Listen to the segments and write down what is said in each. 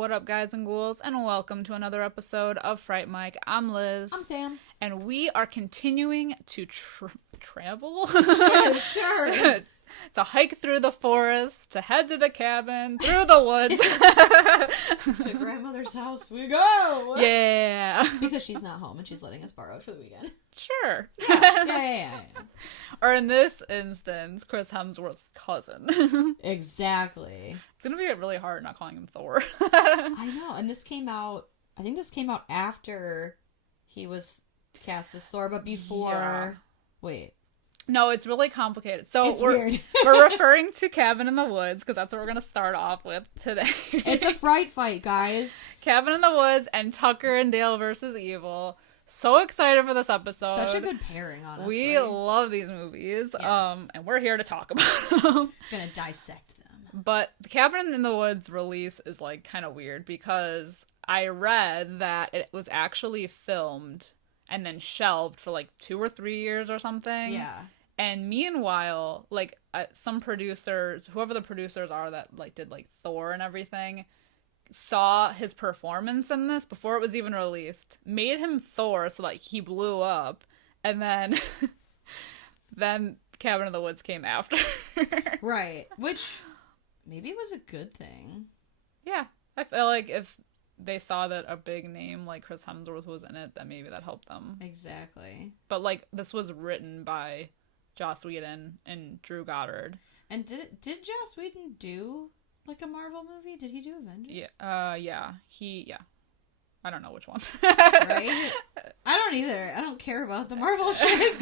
What up, guys and ghouls, and welcome to another episode of Fright. I'm Liz. I'm Sam. And we are continuing to travel? Yeah, sure. To hike through the forest, to head to the cabin, through the woods. To grandmother's house we go! Yeah. Because she's not home and she's letting us borrow it for the weekend. Sure. Yeah. Or in this instance, Chris Hemsworth's cousin. Exactly. It's gonna be really hard not calling him Thor. I know, and I think this came out after he was cast as Thor, but before... Yeah. Wait. No, it's really complicated. So It's weird. We're referring to Cabin in the Woods because that's what we're going to start off with today. It's a Fright fight, guys. Cabin in the Woods and Tucker and Dale versus Evil. So excited for this episode. Such a good pairing, honestly. We love these movies. Yes. And we're here to talk about them. Gonna dissect them. But the Cabin in the Woods release is like kind of weird because I read that it was actually filmed and then shelved for like 2 or 3 years or something. Yeah. And meanwhile, like some producers, whoever the producers are that like did like Thor and everything, saw his performance in this before it was even released, made him Thor so like he blew up, and then then Cabin in the Woods came after. Right. Which maybe was a good thing. Yeah, I feel like if they saw that a big name like Chris Hemsworth was in it, then maybe that helped them. Exactly. But like this was written by Joss Whedon and Drew Goddard. And did Joss Whedon do like a Marvel movie? Did he do Avengers? Yeah. Yeah. I don't know which one. Right? I don't either. I don't care about the Marvel shit.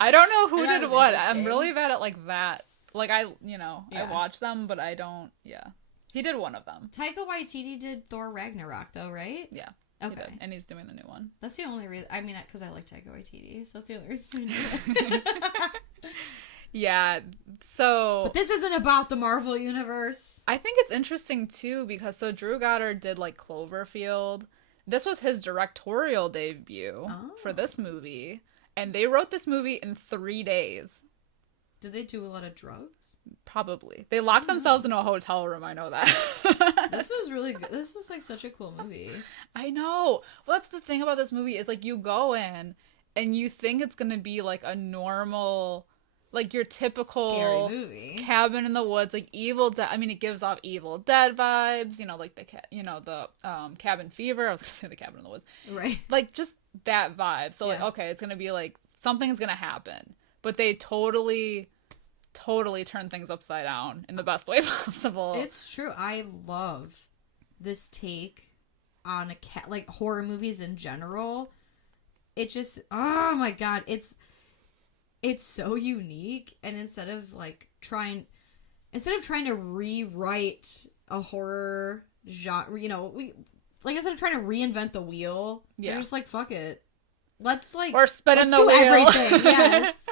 I don't know who That did was what. interesting. I'm really bad at like that. Like I Yeah. watch them, but I don't. Yeah, he did one of them. Taika Waititi did Thor Ragnarok, though, right? Yeah. Okay. He did, and he's doing the new one. That's the only reason. I mean, because I like Taika Waititi, so that's the only reason. I do it. Yeah. So. But this isn't about the Marvel universe. I think it's interesting too because Drew Goddard did like Cloverfield. This was his directorial debut for this movie, and they wrote this movie in 3 days. Did they do a lot of drugs? Probably. They locked themselves in a hotel room, I know that. This was really good. This is like such a cool movie. I know. Well, that's the thing about this movie is like you go in and you think it's going to be like a normal, like your typical Scary movie. Cabin in the Woods, like Evil Dead. I mean, it gives off Evil Dead vibes, you know, like the Cabin Fever. I was going to say the Cabin in the Woods. Right. Like just that vibe. So like, Yeah. okay, it's going to be like something's going to happen. But they totally turn things upside down in the best way possible. It's true. I love this take on like horror movies in general. It just, oh my god, it's so unique. And instead of trying to rewrite a horror genre, you know, instead of trying to reinvent the wheel, they're just like, fuck it. Let's or spinning the do wheel. Everything. Yes.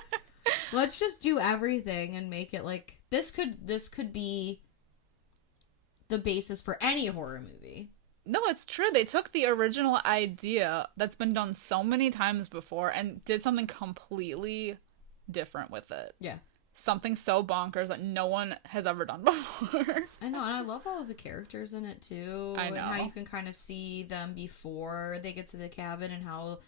Let's just do everything and make it like this could be the basis for any horror movie. No, it's true. They took the original idea that's been done so many times before and did something completely different with it. Yeah. Something so bonkers that no one has ever done before. I know, and I love all of the characters in it too. I know. And how you can kind of see them before they get to the cabin and how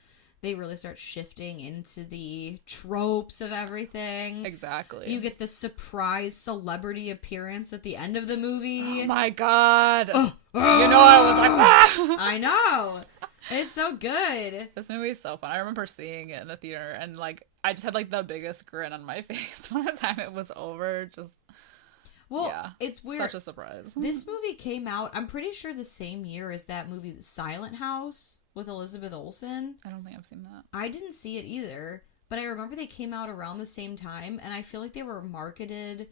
they really start shifting into the tropes of everything. Exactly. You get the surprise celebrity appearance at the end of the movie. Oh my god. You know, I was like, ah! I know. It's so good. This movie is so fun. I remember seeing it in the theater and like I just had like the biggest grin on my face by the time it was over. Just it's weird. Such a surprise. This movie came out, I'm pretty sure, the same year as that movie, The Silent House, with Elizabeth Olsen. I don't think I've seen that. I didn't see it either, but I remember they came out around the same time, and I feel like they were marketed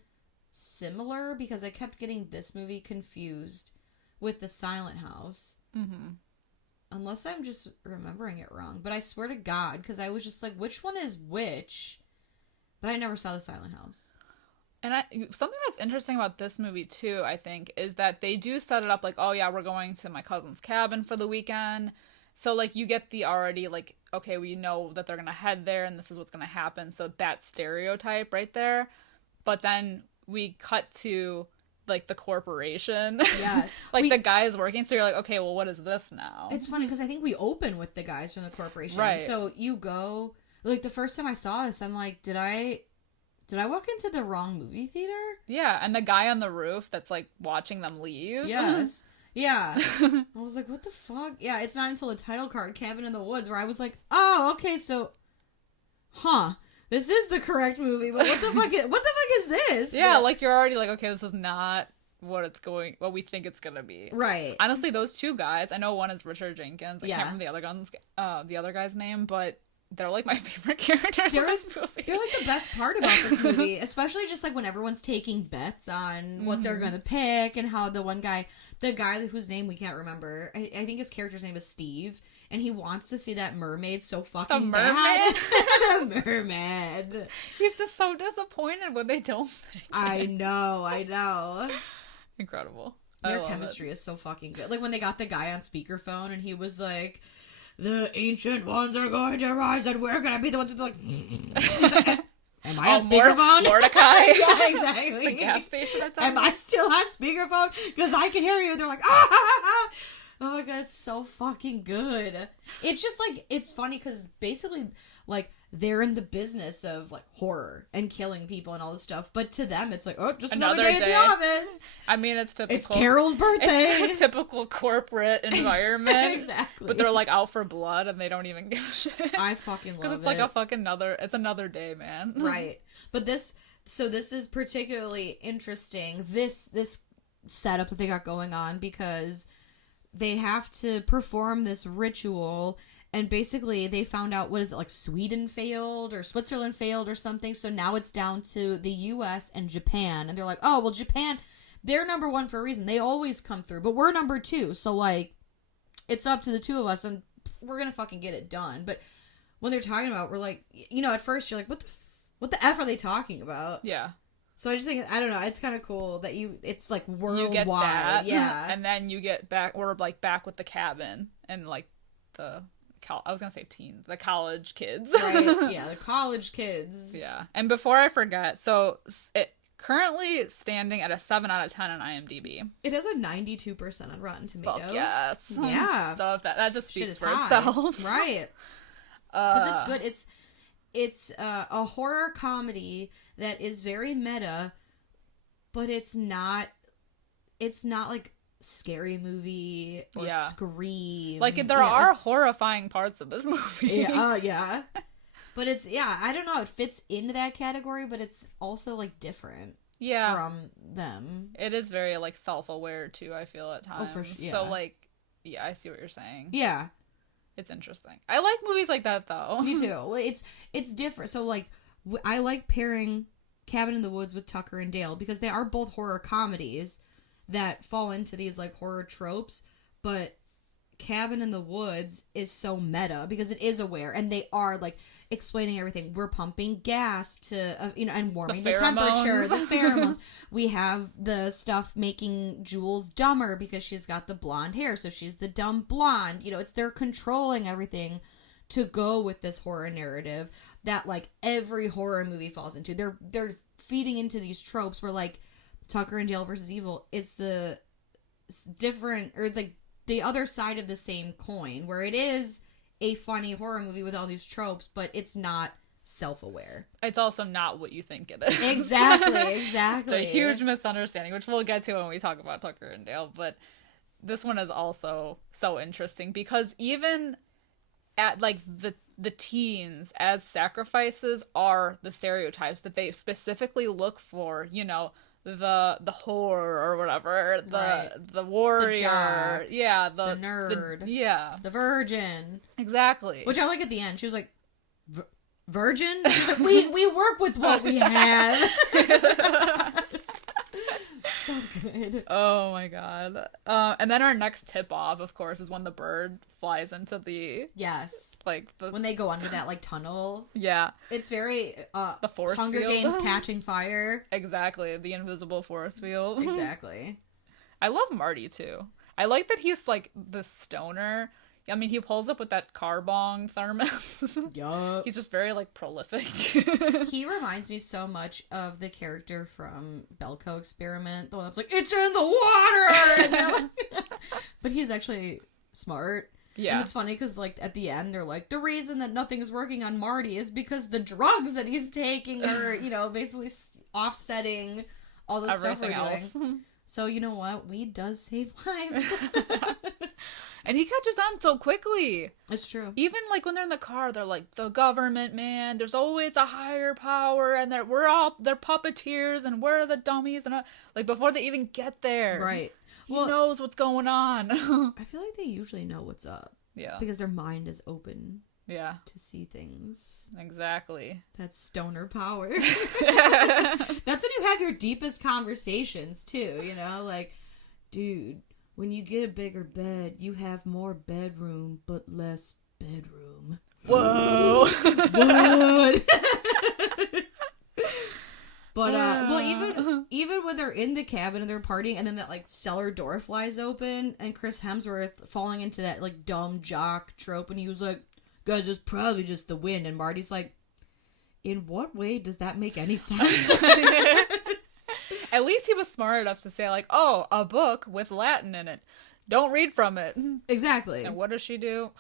similar because I kept getting this movie confused with The Silent House. Mm-hmm. Unless I'm just remembering it wrong. But I swear to God, because I was just like, which one is which? But I never saw The Silent House. And something that's interesting about this movie, too, I think, is that they do set it up like, oh, yeah, we're going to my cousin's cabin for the weekend. So, like, you get the already, like, okay, we know that they're going to head there and this is what's going to happen. So that stereotype right there. But then we cut to like the corporation. Yes. Like the guys working, so you're like, okay, well, what is this now? It's funny because I think we open with the guys from the corporation. Right. So you go, like, the first time I saw this, I'm like, did I walk into the wrong movie theater? Yeah, and the guy on the roof that's like watching them leave. Yes. Yeah. I was like, what the fuck? Yeah, it's not until the title card, Cabin in the Woods, where I was like, oh, okay, so, this is the correct movie, but what the fuck is this? Yeah, like you're already like, okay, this is not what we think it's gonna be. Right. Honestly, those two guys, I know one is Richard Jenkins. I Yeah. can't remember the other guy's name, but they're like my favorite characters in this movie. They're like the best part about this movie, especially just like when everyone's taking bets on what they're gonna pick and how the guy whose name we can't remember, I think his character's name is Steve, and he wants to see that mermaid so fucking bad. The mermaid. He's just so disappointed when they don't pick it. I know. Incredible. Their chemistry is so fucking good. Like when they got the guy on speakerphone and he was like, the ancient ones are going to rise and we're gonna be the ones who like am I on speakerphone? Mordecai. Yeah, exactly. The gas station. Am I still on speakerphone? Because I can hear you. They're like, ah! Oh my god, it's so fucking good. It's just like, it's funny because basically, like, they're in the business of like horror and killing people and all this stuff, but to them it's like, oh, just another day at the office. I mean, it's typical. It's Carol's birthday. It's a typical corporate environment. Exactly. But they're like out for blood and they don't even give a shit. I fucking love it. Because it's like a fucking it's another day, man. Right. But this is particularly interesting, this setup that they got going on, because they have to perform this ritual. And basically, they found out, what is it, like Sweden failed or Switzerland failed or something. So now it's down to the U.S. and Japan. And they're like, oh, well, Japan, they're number one for a reason. They always come through. But we're number two. So, like, it's up to the two of us. And we're going to fucking get it done. But when they're talking about, we're like, you know, at first you're like, what the F are they talking about? Yeah. So I just think, I don't know, it's kind of cool that it's like worldwide. You get that. Yeah. And then you get we're like back with the cabin and like I was gonna say teens, the college kids. Right, yeah, the college kids. Yeah. And before I forget, so it currently standing at a 7 out of 10 on IMDb. It has a 92% on Rotten Tomatoes. Fuck yes. Yeah. So if that just speaks for high. itself. Right. Because it's good. It's a horror comedy that is very meta, but it's not like Scary Movie or Scream. Like there are horrifying parts of this movie. Yeah. But it's, I don't know, it fits into that category, but it's also like different from them. It is very like self-aware too, I feel at times. Oh, for sure. So like, yeah, I see what you're saying. Yeah. It's interesting. I like movies like that though. Me too. It's different. So like, I like pairing Cabin in the Woods with Tucker and Dale because they are both horror comedies that fall into these like horror tropes, but Cabin in the Woods is so meta because it is aware, and they are like explaining everything. We're pumping gas to and warming the temperature, the pheromones. We have the stuff making Jules dumber because she's got the blonde hair, so she's the dumb blonde. They're controlling everything to go with this horror narrative that like every horror movie falls into. They're feeding into these tropes where like Tucker and Dale versus Evil is the different, or it's like the other side of the same coin, where it is a funny horror movie with all these tropes, but it's not self-aware. It's also not what you think it is. Exactly. It's a huge misunderstanding, which we'll get to when we talk about Tucker and Dale, but this one is also so interesting because even at like the teens as sacrifices are the stereotypes that they specifically look for, the whore or whatever, the warrior, the jock, the nerd, the virgin, exactly. Which I like at the end. She was like, "Virgin." She's like, we work with what we have. So good. Oh my god. And then our next tip off, of course, is when the bird flies into the when they go under that like tunnel. Yeah. It's very the force Hunger field. Games catching fire. Exactly. The invisible force field. Exactly. I love Marty too. I like that he's like the stoner. I mean, he pulls up with that car bong thermos. Yup. He's just very, like, prolific. He reminds me so much of the character from Belko Experiment, the one that's like, it's in the water! And they're like- but he's actually smart. Yeah. And it's funny because, like, at the end, they're like, the reason that nothing is working on Marty is because the drugs that he's taking are, you know, basically offsetting all the stuff we're doing. So, you know what? Weed does save lives. And he catches on so quickly. It's true. Even, like, when they're in the car, they're like, the government, man, there's always a higher power, and they're puppeteers, and we're the dummies, and, like, before they even get there. Right. He knows what's going on. I feel like they usually know what's up. Yeah. Because their mind is open. Yeah. To see things. Exactly. That's stoner power. That's when you have your deepest conversations, too, you know? Like, dude, when you get a bigger bed, you have more bedroom, but less bedroom. Whoa. What? But, well, even when they're in the cabin and they're partying, and then that, like, cellar door flies open, and Chris Hemsworth falling into that, like, dumb jock trope, and he was like, guys, it's probably just the wind, and Marty's like, in what way does that make any sense? At least he was smart enough to say, like, oh, a book with Latin in it. Don't read from it. Exactly. And what does she do?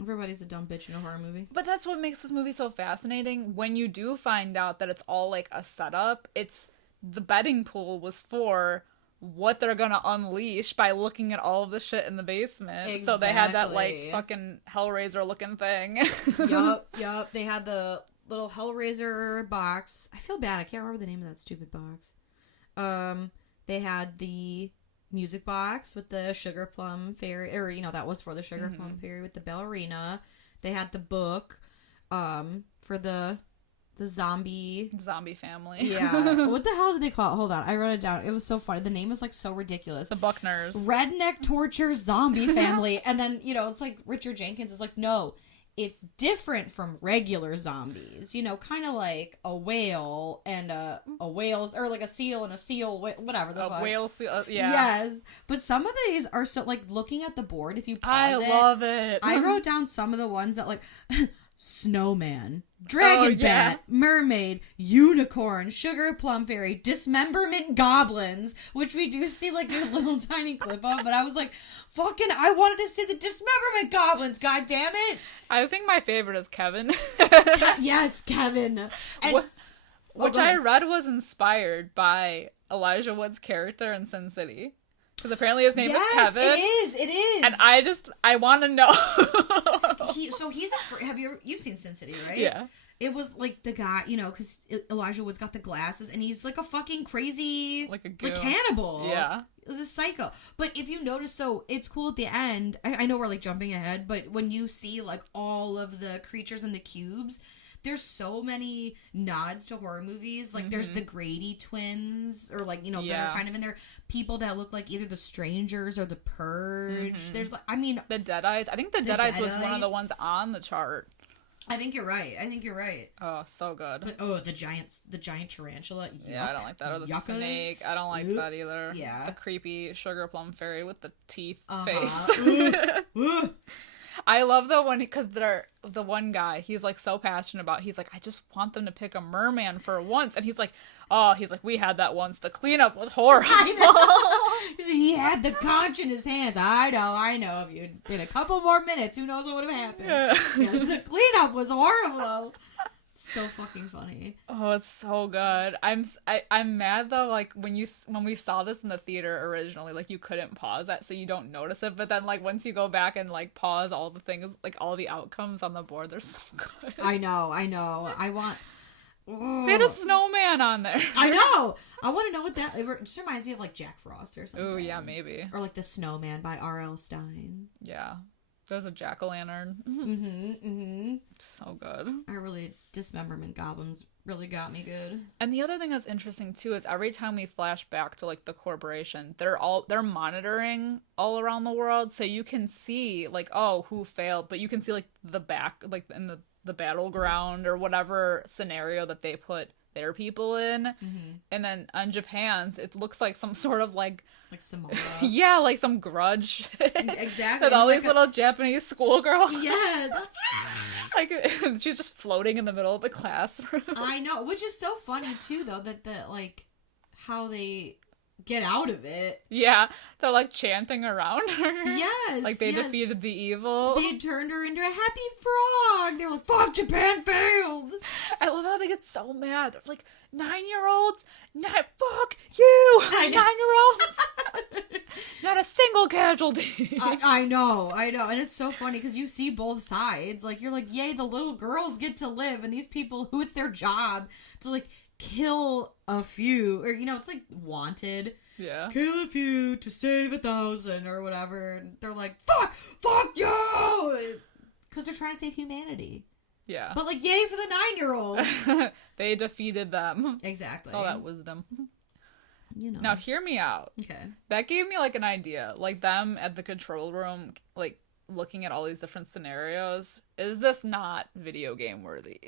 Everybody's a dumb bitch in a horror movie. But that's what makes this movie so fascinating. When you do find out that it's all, like, a setup, it's the betting pool was for what they're gonna unleash by looking at all of the shit in the basement. Exactly. So they had that, like, fucking Hellraiser looking thing. Yup. They had the little Hellraiser box. I feel bad. I can't remember the name of that stupid box. They had the music box with the Sugar Plum Fairy, or, you know, that was for the Sugar Plum Fairy with the ballerina. They had the book, for the zombie family. Yeah. What the hell did they call it? Hold on. I wrote it down. It was so funny. The name is, like, so ridiculous. The Buckners. Redneck torture zombie family. And then, you know, it's like Richard Jenkins is like, no, it's different from regular zombies. You know, kind of like a whale and a whale's, or like a seal and a seal, whatever the fuck. A whale seal, yeah. Yes. But some of these are so, like, looking at the board, if you pause love it. I wrote down some of the ones that, like, snowman, dragon bat, mermaid, unicorn, sugar plum fairy, dismemberment goblins, which we do see, like, a little tiny clip of, but I was like, fucking, I wanted to see the dismemberment goblins, god damn it. I think my favorite is Kevin. Yes, Kevin. And, which I read was inspired by Elijah Wood's character in Sin City. Because apparently his name is Kevin. It is. And I want to know. You've seen Sin City, right? Yeah. It was, like, the guy, you know, because Elijah Wood's got the glasses, and he's, like, a fucking crazy, like a goon. Like, cannibal. Yeah. It was a psycho. But if you notice, so, it's cool at the end, I know we're, like, jumping ahead, but when you see, like, all of the creatures in the cubes, there's so many nods to horror movies. Like, there's the Grady twins, or, like, you know, that are kind of in there. People that look like either the Strangers or the Purge. There's, like, I mean... The Deadites. I think the Deadites was one of the ones on the chart. I think you're right. Oh, so good. But, the giant tarantula. Yuck. Yeah, I don't like that. Or the Yuccas. Snake. I don't like that either. Yeah. The creepy sugar plum fairy with the teeth face. I love the one, because the one guy, he's, like, so passionate about, he's like, I just want them to pick a merman for once. And he's like, we had that once. The cleanup was horrible. He had the conch in his hands. I know. If you'd been a couple more minutes, who knows what would have happened. Yeah, the cleanup was horrible. So fucking funny. Oh, it's so good. I'm mad though, like, when we saw this in the theater originally, like, you couldn't pause that, so you don't notice it, but then, like, once you go back and, like, pause all the things, like, all the outcomes on the board, they're so good. I know. I want... They had a snowman on there. I know. I want to know what that... It just reminds me of, like, Jack Frost or something. Oh, yeah, maybe. Or, like, The Snowman by R.L. Stine. Yeah. There's a jack-o'-lantern. So good. Dismemberment goblins really got me good. And the other thing that's interesting too is every time we flash back to, like, the corporation, they're monitoring all around the world, so you can see, like, oh, who failed, but you can see, like, the back, like, in the the battleground or whatever scenario that they put their people in. And then on Japan's, it looks like some sort of like Samoa. yeah, like some grudge. Exactly. With all these little Japanese schoolgirls. Yeah. Like, she's just floating in the middle of the classroom. I know, which is so funny too, though, that like how they get out of it. Yeah, they're like chanting around her. Yes, like they defeated the evil. They turned her into a happy frog. They were like, "Fuck, Japan failed." I love how they get so mad. They're like, 9-year-olds, fuck you, 9-year-olds, not a single casualty. I know, and it's so funny because you see both sides. Like, you're like, yay, the little girls get to live, and these people who it's their job to like kill a few, or it's like Wanted. Yeah. Kill a few to save 1,000 or whatever. And they're like, fuck you! Because they're trying to save humanity. Yeah. But like, yay for the 9-year-old. They defeated them. Exactly. All that wisdom. You know. Now, hear me out. Okay. That gave me like an idea. Like them at the control room, like looking at all these different scenarios. Is this not video game worthy?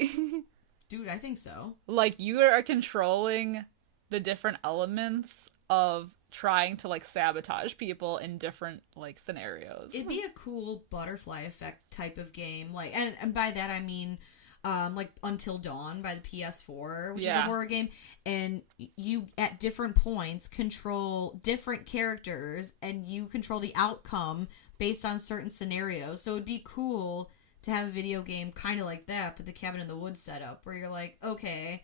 Dude, I think so. Like, you are controlling the different elements of trying to like sabotage people in different like scenarios. It'd be a cool butterfly effect type of game. Like, and by that I mean like Until Dawn by the PS4, which is a horror game, and you at different points control different characters and you control the outcome based on certain scenarios. So it'd be cool to have a video game kind of like that, but the Cabin in the Woods setup, where you're like, okay,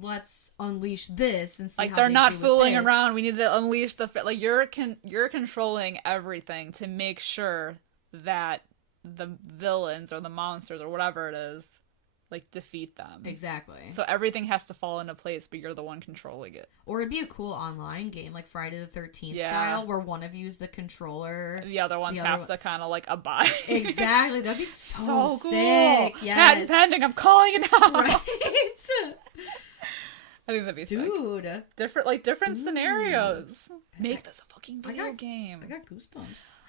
let's unleash this and see like how they're they not do with fooling this. around. We need to unleash the like you're controlling everything to make sure that the villains or the monsters or whatever it is like defeat them. Exactly. So everything has to fall into place, but you're the one controlling it. Or it'd be a cool online game, like Friday the 13th style, where one of you's the controller. The other ones have to kind of like abide. Exactly. That'd be so cool. Sick. Yes. Patent pending. I'm calling it out. Right. I think that'd be sick. Dude. Different scenarios. Make this a fucking video game. I got goosebumps.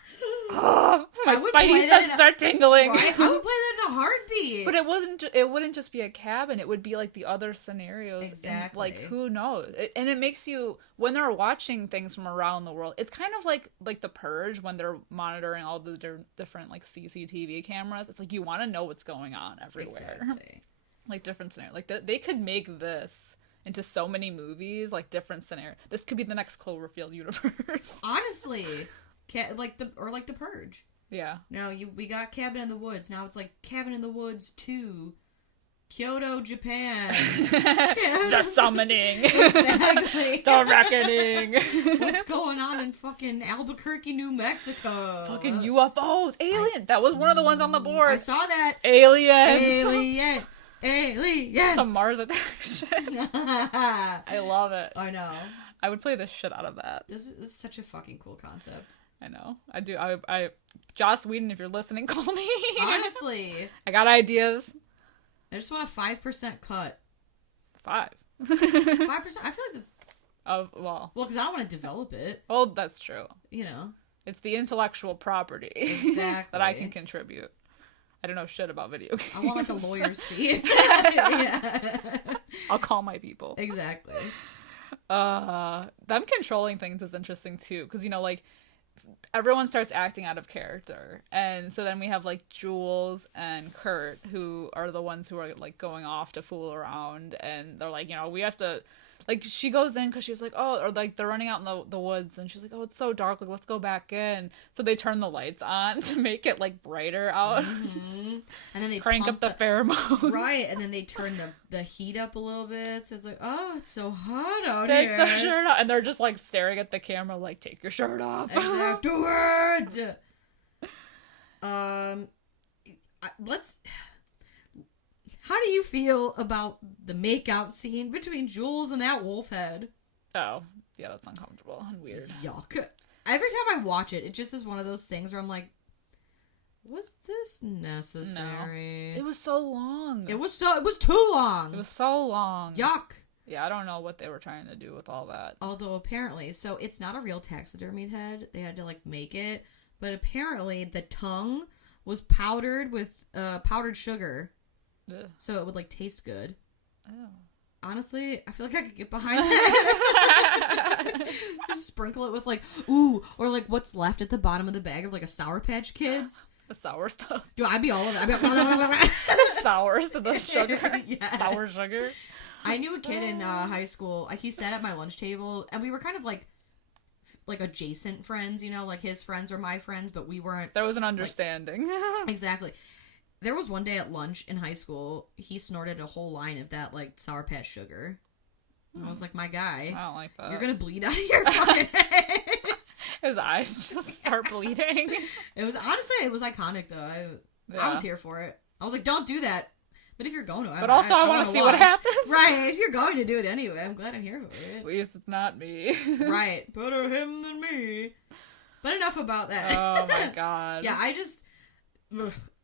Oh, my spidey senses start tingling. Right? I would play that in a heartbeat. But it wouldn't just be a cabin. It would be like the other scenarios. Exactly. And, like, who knows? And it makes you, when they're watching things from around the world, it's kind of like The Purge when they're monitoring all the different like CCTV cameras. It's like you want to know what's going on everywhere. Exactly. Like different scenarios. Like they could make this into so many movies, like different scenarios. This could be the next Cloverfield universe. Honestly. Like the Purge. Yeah. Now we got Cabin in the Woods. Now it's like Cabin in the Woods 2, Kyoto, Japan. The summoning. Exactly. The reckoning. What's going on in fucking Albuquerque, New Mexico? Fucking UFOs. Alien. That was one of the ones on the board. I saw that. Aliens. Aliens. Some Mars attack shit. I love it. I know. I would play the shit out of that. This is such a fucking cool concept. I know. I do. I Joss Whedon, if you're listening, call me. Honestly. I got ideas. I just want a 5% cut. 5. 5%? I feel like that's... Well, because I don't want to develop it. Well, that's true. You know. It's the intellectual property. Exactly. That I can contribute. I don't know shit about video games. I want like a lawyer's fee. Yeah. I'll call my people. Exactly. Them controlling things is interesting too, because like everyone starts acting out of character, and so then we have like Jules and Kurt, who are the ones who are like going off to fool around, and they're like, we have to, like, she goes in because she's like, oh, or like they're running out in the woods, and she's like, oh, it's so dark, like let's go back in. So they turn the lights on to make it like brighter out. Mm-hmm. And then they crank up the pheromones. Right, and then they turn the heat up a little bit, so it's like, oh, it's so hot out Take here. the shirt off, and they're just like staring at the camera, like, take your shirt off. Exact word. Let's. How do you feel about the makeout scene between Jules and that wolf head? Oh, yeah, that's uncomfortable and weird. Yuck. Every time I watch it, it just is one of those things where I'm like, was this necessary? No. It was so long. It was too long. It was so long. Yuck. Yeah, I don't know what they were trying to do with all that. Although apparently, so it's not a real taxidermied head. They had to like make it, but apparently the tongue was powdered with powdered sugar. Ugh. so it would like taste good. Oh. Honestly, I feel like I could get behind that. Just sprinkle it with like, ooh, or like what's left at the bottom of the bag of like a Sour Patch Kids. The sour stuff. Dude, I'd be all over it. I'd be like, The sours to the sugar. Yes. Sour sugar. I knew a kid in high school. He sat at my lunch table, and we were kind of like adjacent friends, you know, like his friends were my friends, but we weren't. There was an understanding. Like, exactly. There was one day at lunch in high school, he snorted a whole line of that, like, Sour Patch sugar. And I was like, my guy, I don't like that. you're gonna bleed out of your fucking head. His eyes just start bleeding. It was, honestly, it was iconic, though. I was here for it. I was like, don't do that. But if you're going to... But also, I want to see what happens. Right, if you're going to do it anyway, I'm glad I'm here for it. Please, it's not me. Right. Better him than me. But enough about that. Oh, my God. Yeah, I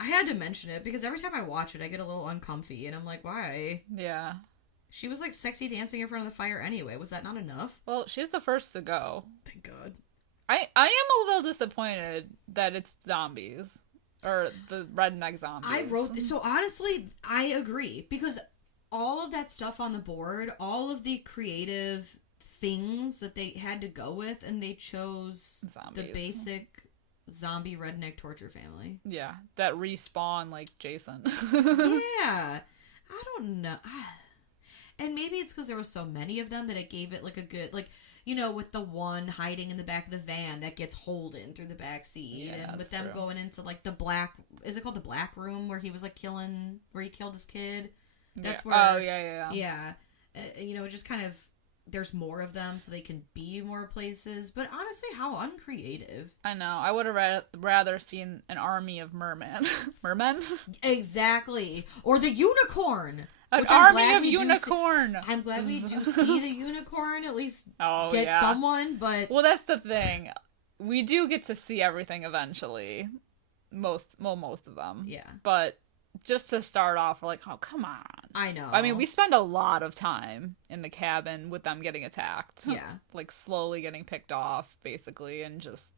had to mention it because every time I watch it, I get a little uncomfy, and I'm like, why? Yeah. She was, like, sexy dancing in front of the fire anyway. Was that not enough? Well, she's the first to go. Thank God. I am a little disappointed that it's zombies. Or the redneck zombies. I wrote this. So, honestly, I agree. Because all of that stuff on the board, all of the creative things that they had to go with, and they chose Zombies. The basic zombie redneck torture family. Yeah, that respawn like Jason. Yeah. I don't know. And maybe it's because there were so many of them that it gave it like a good, like, you know, with the one hiding in the back of the van that gets Holden through the back seat. Yeah, and with them going into like the black, is it called the black room where he was like where he killed his kid? That's where. Oh, yeah. Yeah. You know, just kind of, there's more of them so they can be more places. But honestly, how uncreative. I know. I would have rather seen an army of mermen. Mermen? Exactly. Or the unicorn. An Which I'm army glad of we do unicorn. I'm glad we do see the unicorn at least get someone, but... Well, that's the thing. We do get to see everything eventually. Most of them. Yeah. But just to start off, we're like, oh, come on. I know. I mean, we spend a lot of time in the cabin with them getting attacked. Yeah. Like, slowly getting picked off, basically, and just...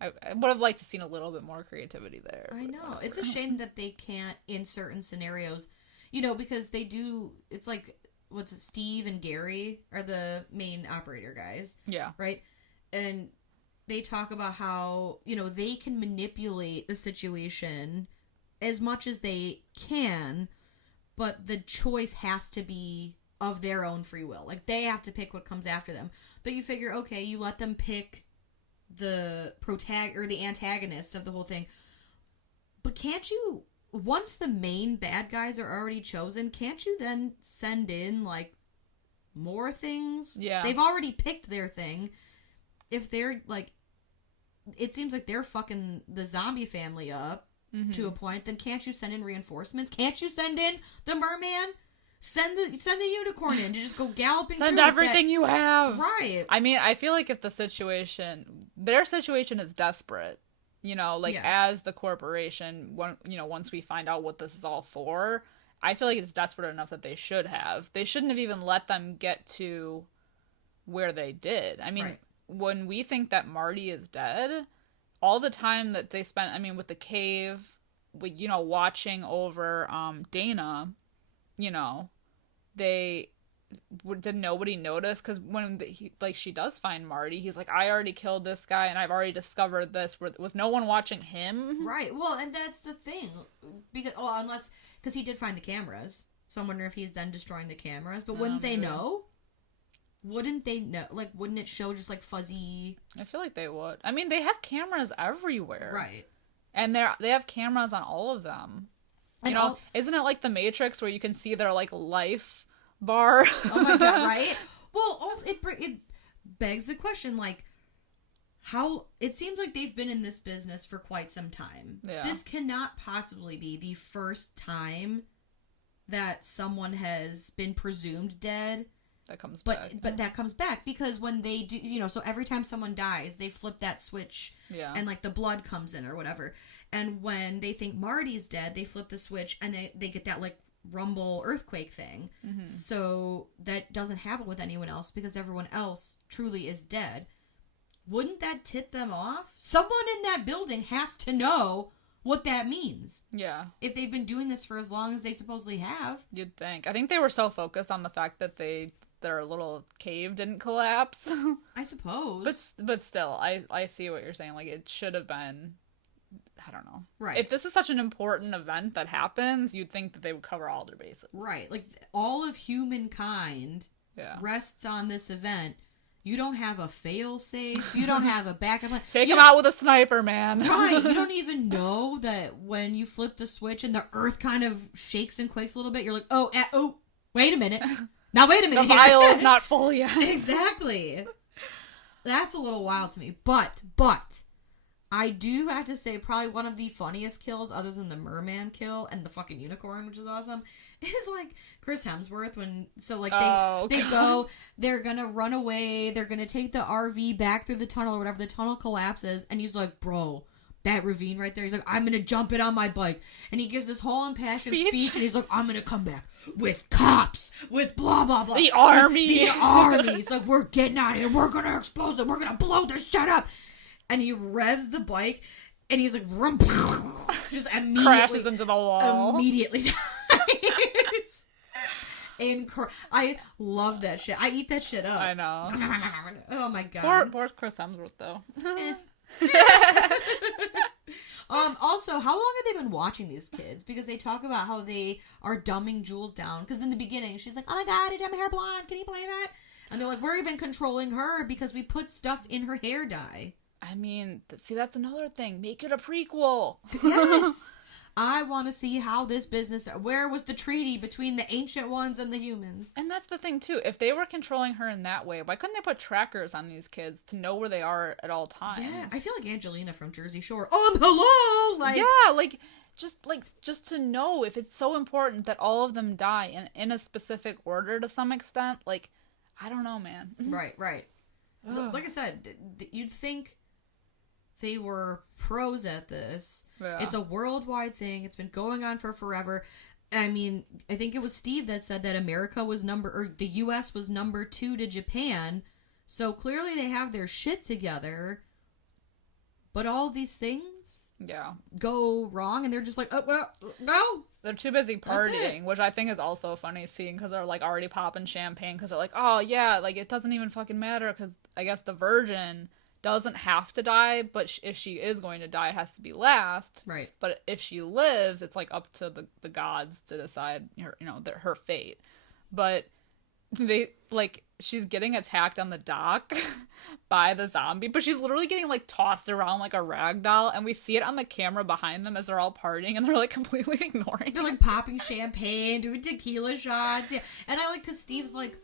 I would have liked to seen a little bit more creativity there. I know. Whatever. It's a shame that they can't, in certain scenarios... You know, because they do, it's like, Steve and Gary are the main operator guys. Yeah. Right? And they talk about how, you know, they can manipulate the situation as much as they can, but the choice has to be of their own free will. Like, they have to pick what comes after them. But you figure, okay, you let them pick the the antagonist of the whole thing. But can't you... Once the main bad guys are already chosen, can't you then send in, like, more things? Yeah. They've already picked their thing. If they're, like... It seems like they're fucking the zombie family up to a point. Then can't you send in reinforcements? Can't you send in the merman? Send the unicorn in to just go galloping through. Send everything you have. Right. I mean, I feel like if their situation is desperate, you know, like, as the corporation, once we find out what this is all for, I feel like it's desperate enough that they should have. They shouldn't have even let them get to where they did. I mean, when we think that Marty is dead, all the time that they spent, I mean, with the cave, with, you know, watching over Dana, you know, did nobody notice? Because when she does find Marty, he's like, I already killed this guy and I've already discovered this. Was no one watching him? Right. Well, and that's the thing. Because he did find the cameras. So I'm wondering if he's then destroying the cameras. But wouldn't they know? Wouldn't they know? Like, wouldn't it show just, like, fuzzy... I feel like they would. I mean, they have cameras everywhere. Right. And they have cameras on all of them. You know, isn't it like the Matrix where you can see their, like, life bar? Oh my God, right? Well, it begs the question, like, how... It seems like they've been in this business for quite some time. Yeah. This cannot possibly be the first time that someone has been presumed dead... That comes back. But that comes back because when they do, you know, so every time someone dies, they flip that switch and, like, the blood comes in or whatever. And when they think Marty's dead, they flip the switch and they get that, like, rumble earthquake thing. Mm-hmm. So that doesn't happen with anyone else because everyone else truly is dead. Wouldn't that tip them off? Someone in that building has to know what that means. Yeah. If they've been doing this for as long as they supposedly have. You'd think. I think they were so focused on the fact that their little cave didn't collapse. I suppose. But still, I see what you're saying. Like, it should have been, I don't know. Right. If this is such an important event that happens, you'd think that they would cover all their bases. Right. Like, all of humankind rests on this event. You don't have a fail-safe. You don't have a backup plan. Take him out with a sniper, man. Right. You don't even know that when you flip the switch and the earth kind of shakes and quakes a little bit, you're like, oh, wait a minute. Now, wait a minute. The vial is not full yet. Exactly. That's a little wild to me. But, I do have to say probably one of the funniest kills, other than the merman kill and the fucking unicorn, which is awesome, is like Chris Hemsworth they're gonna run away, they're gonna take the RV back through the tunnel or whatever, the tunnel collapses, and he's like, bro, that ravine right there, he's like, I'm gonna jump it on my bike, and he gives this whole impassioned speech and he's like, I'm gonna come back with cops, with blah blah blah, the army. He's like, we're getting out of here, we're gonna expose it, we're gonna blow this shit up. And he revs the bike, and he's like, just immediately crashes into the wall. Immediately dies. I love that shit. I eat that shit up. I know. Oh my god. Poor Chris Hemsworth though. Also, how long have they been watching these kids? Because they talk about how they are dumbing Jules down. Because in the beginning, she's like, oh my god, I did my hair blonde. Can you play that? And they're like, we're even controlling her because we put stuff in her hair dye. I mean, see, that's another thing. Make it a prequel. Yes. I want to see how this business... Where was the treaty between the ancient ones and the humans? And that's the thing, too. If they were controlling her in that way, why couldn't they put trackers on these kids to know where they are at all times? Yeah, I feel like Angelina from Jersey Shore. Hello! Like... Yeah, just to know if it's so important that all of them die in a specific order to some extent. Like, I don't know, man. Right. Ugh. Like I said, you'd think... they were pros at this. Yeah. It's a worldwide thing. It's been going on for forever. I mean, I think it was Steve that said that the U.S. was number 2 to Japan. So clearly they have their shit together. But all these things go wrong, and they're just like, oh, well, no. They're too busy partying, which I think is also a funny scene, because they're, like, already popping champagne, because they're like, oh, yeah, like, it doesn't even fucking matter, because I guess the virgin doesn't have to die, but if she is going to die, it has to be last. Right. But if she lives, it's, like, up to the gods to decide her fate. But they, like, she's getting attacked on the dock by the zombie, but she's literally getting, like, tossed around like a rag doll, and we see it on the camera behind them as they're all partying, and they're, like, completely ignoring They're, like, popping champagne, doing tequila shots, yeah. And I like, because Steve's like,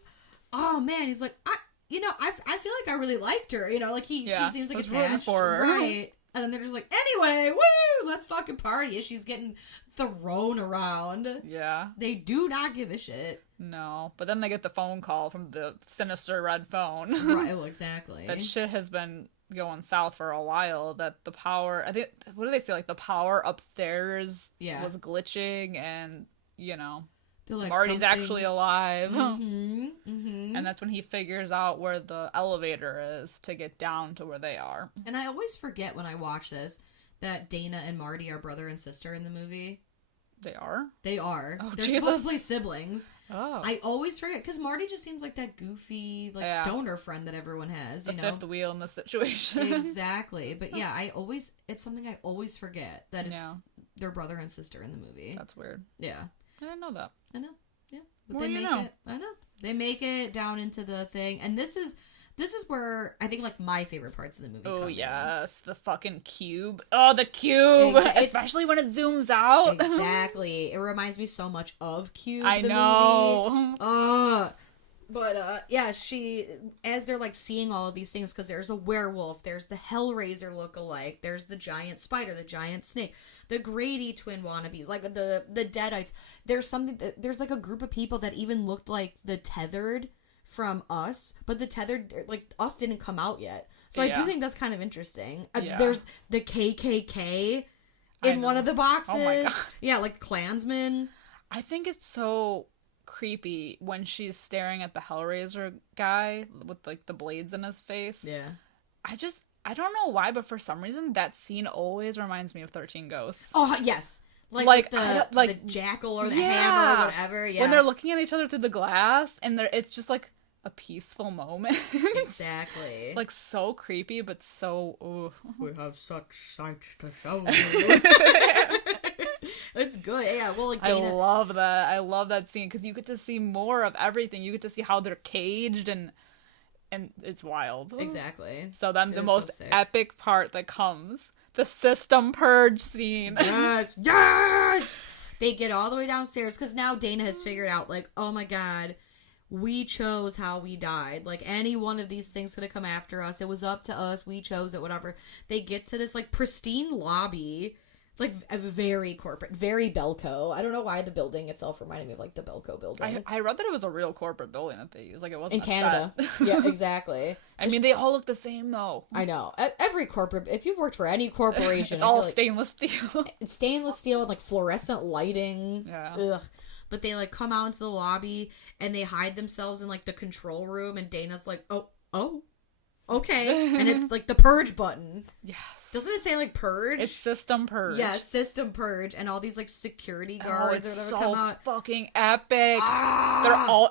oh, man, he's like, I feel like I really liked her, like, he seems like attached. For her. Right. And then they're just like, anyway, woo, let's fucking party as she's getting thrown around. Yeah. They do not give a shit. No. But then they get the phone call from the sinister red phone. Right, well, exactly. That shit has been going south for a while, that the power, I think, what do they say, like, the power upstairs was glitching, and, like, Marty's actually alive. Mm-hmm, mm-hmm. And that's when he figures out where the elevator is to get down to where they are. And I always forget when I watch this that Dana and Marty are brother and sister in the movie. They are? They are. Oh, They're Jesus. supposed to play siblings. Oh. I always forget, because Marty just seems like that goofy, like, stoner friend that everyone has, the fifth wheel in this situation. Exactly. But yeah, it's something I always forget, that it's their brother and sister in the movie. That's weird. Yeah. I didn't know that. I know. Yeah. But More they make know. it. I know. They make it down into the thing, and this is where I think, like, my favorite parts of the movie come yes, the fucking cube. Oh, the cube, especially when it zooms out. Exactly. It reminds me so much of Cube. I know. But yeah, as they're, like, seeing all of these things, because there's a werewolf, there's the Hellraiser look-alike, there's the giant spider, the giant snake, the Grady twin wannabes, like the Deadites. There's like a group of people that even looked like the Tethered from Us, but the Tethered, like, Us didn't come out yet. So I do think that's kind of interesting. There's the KKK in one of the boxes. Oh my God. Yeah, like Klansmen. I think it's so creepy when she's staring at the Hellraiser guy with, like, the blades in his face. Yeah. I don't know why, but for some reason that scene always reminds me of 13 Ghosts. Oh, yes. Like the jackal or the hammer or whatever. Yeah. When they're looking at each other through the glass, and it's just like a peaceful moment. Exactly. Like so creepy, but so. Ooh. We have such sights to show you. It's good. Yeah. Well, like Dana... I love that. I love that scene because you get to see more of everything. You get to see how they're caged and it's wild. Exactly. So then the most epic part that comes. The system purge scene. Yes, yes! They get all the way downstairs because now Dana has figured out, like, oh my god, we chose how we died. Like, any one of these things could have come after us. It was up to us. We chose it, whatever. They get to this, like, pristine lobby. It's, like, a very corporate, very Belco. I don't know why the building itself reminded me of, like, the Belco building. I read that it was a real corporate building that they used. Like, it wasn't in Canada. Yeah, exactly. I mean, they all look the same, though. I know. Every corporate, if you've worked for any corporation... it's all stainless steel. Stainless steel and, like, fluorescent lighting. Yeah. Ugh. But they, like, come out into the lobby, and they hide themselves in, like, the control room, and Dana's like, oh, okay. And it's, like, the purge button. Yes. Doesn't it say, like, purge? It's system purge. Yeah, system purge. And all these, like, security guards or whatever come out. It's so fucking epic.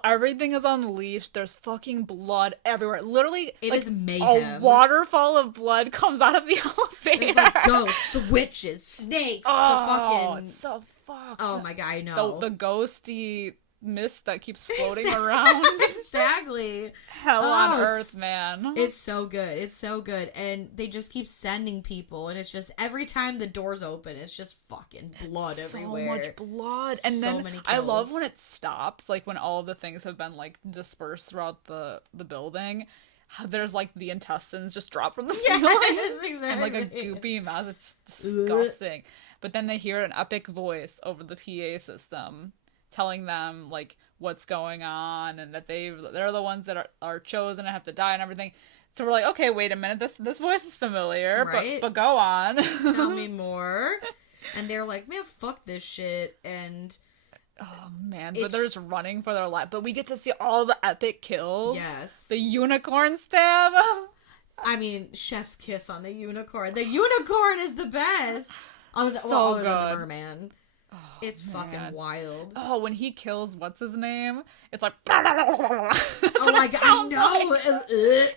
Everything is unleashed. There's fucking blood everywhere. Literally, it is mayhem. A waterfall of blood comes out of the elevator. There's, like, ghosts, witches, snakes, the fucking... it's so fucked. Oh my god, I know. The ghosty mist that keeps floating around. Exactly. Hell on earth, man. It's so good. It's so good. And they just keep sending people, and it's just every time the doors open, it's just fucking blood everywhere. So much blood. And so then many kills. I love when it stops, like when all of the things have been like dispersed throughout the building. How there's like the intestines just drop from the ceiling. Yes, exactly. And like a goopy mouth. It's disgusting. But then they hear an epic voice over the PA system telling them like what's going on and that they're the ones that are chosen and have to die and everything. So we're like, okay, wait a minute, this voice is familiar, right? but go on. Tell me more. And they're like, man, fuck this shit. And oh man, but they're just running for their life. But we get to see all the epic kills. Yes. The unicorn stab. I mean, chef's kiss on the unicorn. The unicorn is the best. Other than the merman. Oh, it's man. Fucking wild. Oh, when he kills what's his name, it's like oh my god, I know. Like.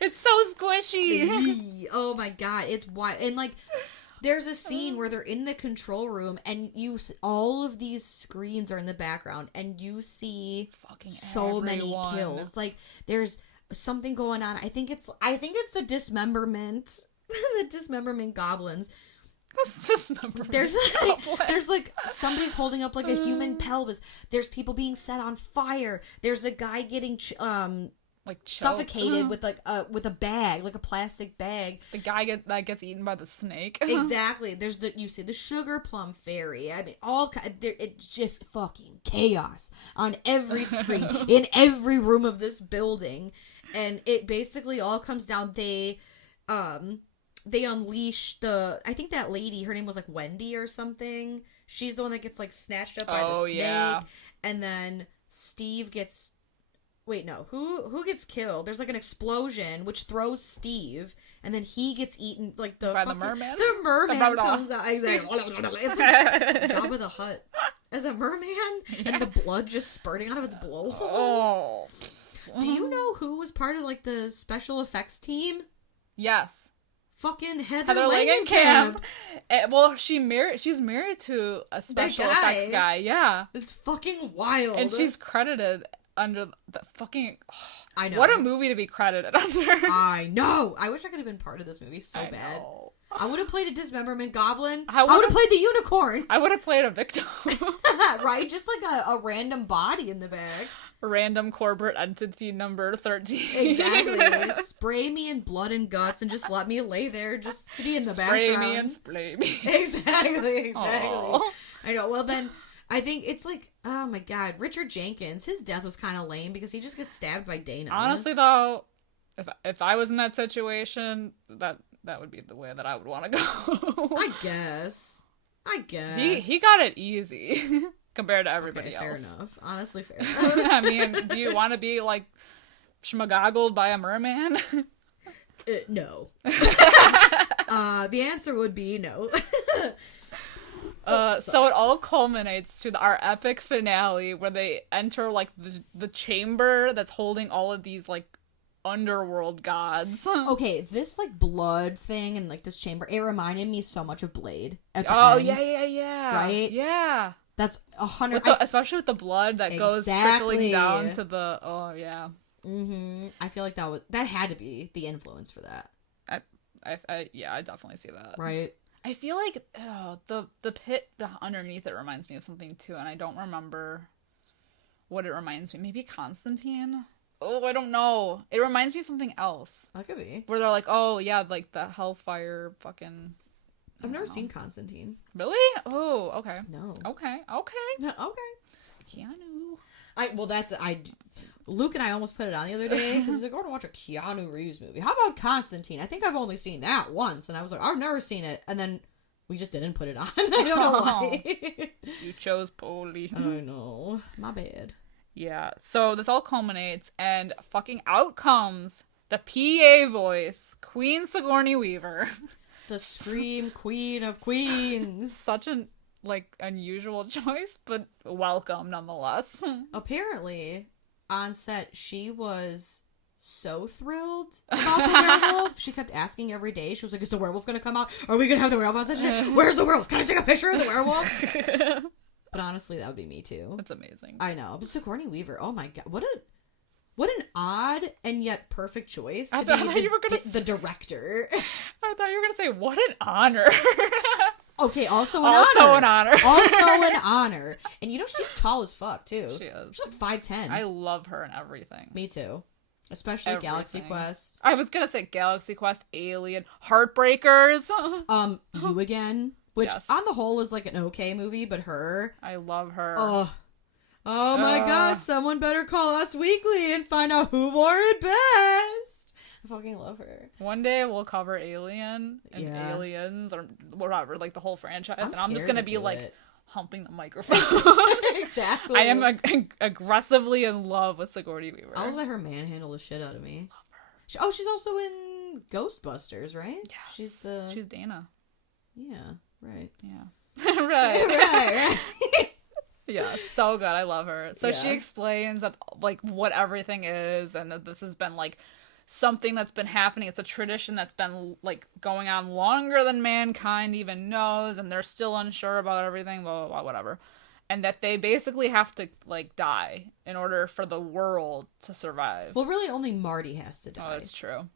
It's so squishy. Oh my god, it's wild. And like there's a scene where they're in the control room and all of these screens are in the background and you see fucking so many kills. Like there's something going on. I think it's the dismemberment. The dismemberment goblins. There's like somebody's holding up like a human pelvis. There's people being set on fire. There's a guy getting like suffocated with like with a bag, like a plastic bag. The guy that gets eaten by the snake. Exactly. There's you see the sugar plum fairy. I mean, it's just fucking chaos on every screen in every room of this building, and it basically all comes down. They unleash I think that lady, her name was like Wendy or something. She's the one that gets like snatched up by the snake. Yeah. And then Steve gets, wait, no, who gets killed? There's like an explosion which throws Steve and then he gets eaten like by the merman. The merman comes out. Exactly. It's like Jabba the Hutt as a merman and the blood just spurting out of its blowhole. Oh. Do you know who was part of like the special effects team? Yes. Fucking Heather Langenkamp. Well, she's married to a special effects guy. Yeah, it's fucking wild. And she's credited under the fucking. I know. What a movie to be credited under. I know. I wish I could have been part of this movie so bad. Know. I would have played a dismemberment goblin. I would have played the unicorn. I would have played a victim. Right, just like a random body in the bag. Random corporate entity number 13. Exactly. Spray me in blood and guts and just let me lay there just to be in the background. Spray me and splay me. Exactly. Aww. I know. Well, then, I think it's like, oh my god, Richard Jenkins, his death was kind of lame because he just gets stabbed by Dana. Honestly, though, if I was in that situation, that would be the way that I would want to go. I guess. He got it easy. Compared to everybody else. Fair enough. Honestly, fair enough. I mean, do you want to be, like, schmagoggled by a merman? No. The answer would be no. So it all culminates to our epic finale where they enter like the chamber that's holding all of these like underworld gods. Okay, this like blood thing and like this chamber, it reminded me so much of Blade at the end. Yeah. Right? Yeah. That's 100. Especially with the blood that goes trickling down to the. Oh yeah. Mm-hmm. I feel like that had to be the influence for that. I definitely see that. Right. I feel like the pit underneath it reminds me of something too, and I don't remember what it reminds me. Maybe Constantine. Oh, I don't know. It reminds me of something else. That could be. Where they're like, oh yeah, like the hellfire fucking. I've never seen Constantine. Really? Oh, okay. No. Okay. Keanu. Luke and I almost put it on the other day because he's like, I want to watch a Keanu Reeves movie. How about Constantine? I think I've only seen that once, and I was like, I've never seen it, and then we just didn't put it on. I don't know why. You chose poorly. I know. My bad. Yeah. So this all culminates, and fucking out comes the PA voice, Queen Sigourney Weaver. The scream queen of queens. Such an unusual choice, but welcome nonetheless. Apparently, on set, she was so thrilled about the werewolf. She kept asking every day. She was like, is the werewolf going to come out? Are we going to have the werewolf on set today? Where's the werewolf? Can I take a picture of the werewolf? But honestly, that would be me too. That's amazing. I know. But Sigourney Weaver, oh my god. What an odd and yet perfect choice to be the director. I thought you were going to say, what an honor. Okay, also an honor. Also an honor. And you know, she's tall as fuck, too. She is. She's like 5'10". I love her and everything. Me too. Especially everything. Galaxy Quest. I was going to say Galaxy Quest, Alien, Heartbreakers. You Again, which on the whole is like an okay movie, but her. I love her. Oh my god, someone better call Us Weekly and find out who wore it best. I fucking love her. One day we'll cover Alien and Aliens or whatever, like the whole franchise. I'm just going to be like humping the microphone. Exactly. I am aggressively in love with Sigourney Weaver. I'll let her manhandle the shit out of me. Love her. She's also in Ghostbusters, right? Yes. She's Dana. Yeah, right. Yeah. right. right. Yeah, so good. I love her. So she explains that like what everything is, and that this has been like something that's been happening. It's a tradition that's been like going on longer than mankind even knows, and they're still unsure about everything, blah, blah, blah, whatever. And that they basically have to like die in order for the world to survive. Well, really only Marty has to die. Oh, that's true.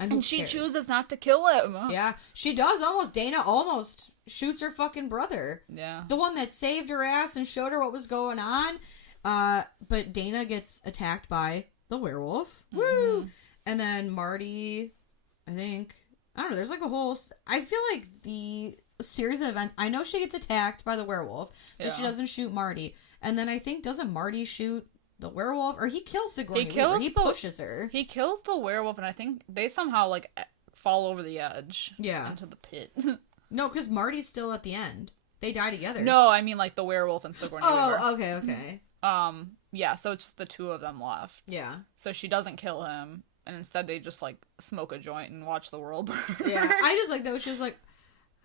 And she chooses not to kill him. Yeah, she does almost. Dana almost shoots her fucking brother. Yeah. The one that saved her ass and showed her what was going on. But Dana gets attacked by the werewolf. Mm-hmm. Woo! And then Marty, I don't know, there's like a whole... I feel like the series of events... I know she gets attacked by the werewolf, but she doesn't shoot Marty. And then I think, doesn't Marty shoot the werewolf? Or he kills Sigourney Weaver. He pushes her. He kills the werewolf, and I think they somehow, like, fall over the edge. Yeah. Into the pit. No, because Marty's still at the end. They die together. No, I mean, like, the werewolf and Sigourney Weaver. Oh, okay. Yeah, so it's the two of them left. Yeah. So she doesn't kill him, and instead they just, like, smoke a joint and watch the world burn. Yeah, I just like that when she was like,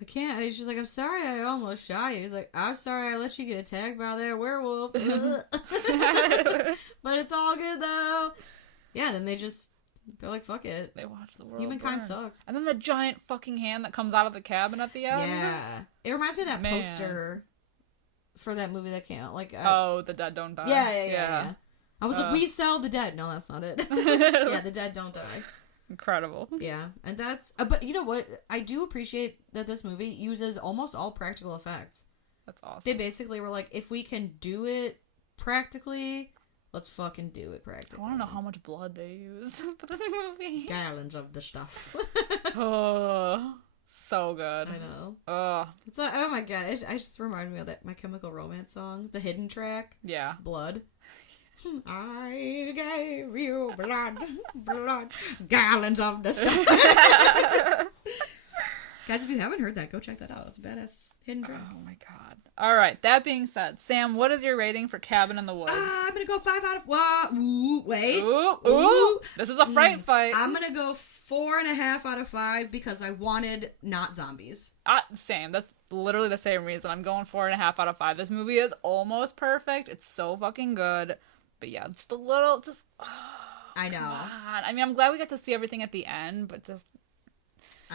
I can't. She's like, I'm sorry I almost shot you. He's like, I'm sorry I let you get attacked by that werewolf. But it's all good, though. Yeah, then they're like, fuck it. They watch the world Humankind burn. sucks. And then the giant fucking hand that comes out of the cabin at the end. Yeah. It reminds me of that poster for that movie that came out. Like, The Dead Don't Die. Yeah. I was like, we sell the dead. No, that's not it. Yeah, the dead don't die. Incredible. Yeah, and that's... but you know what? I do appreciate that this movie uses almost all practical effects. That's awesome. They basically were like, if we can do it practically, let's fucking do it practically. I want to know how much blood they use for this movie. Gallons of the stuff. Oh, so good. I know. It's like, oh my god, it just reminded me of that My Chemical Romance song, the hidden track. Yeah. Blood. I gave you blood, gallons of the stuff. Guys, if you haven't heard that, go check that out. It's a badass Hidden Gem. Oh my god. All right. That being said, Sam, what is your rating for Cabin in the Woods? I'm gonna go 5 out of. Ooh, wait. Ooh. This is a fright fight. I'm gonna go 4.5 out of 5 because I wanted not zombies. Same. That's literally the same reason. I'm going 4.5 out of 5. This movie is almost perfect. It's so fucking good. But yeah, just a little. I know. I mean, I'm glad we got to see everything at the end, but just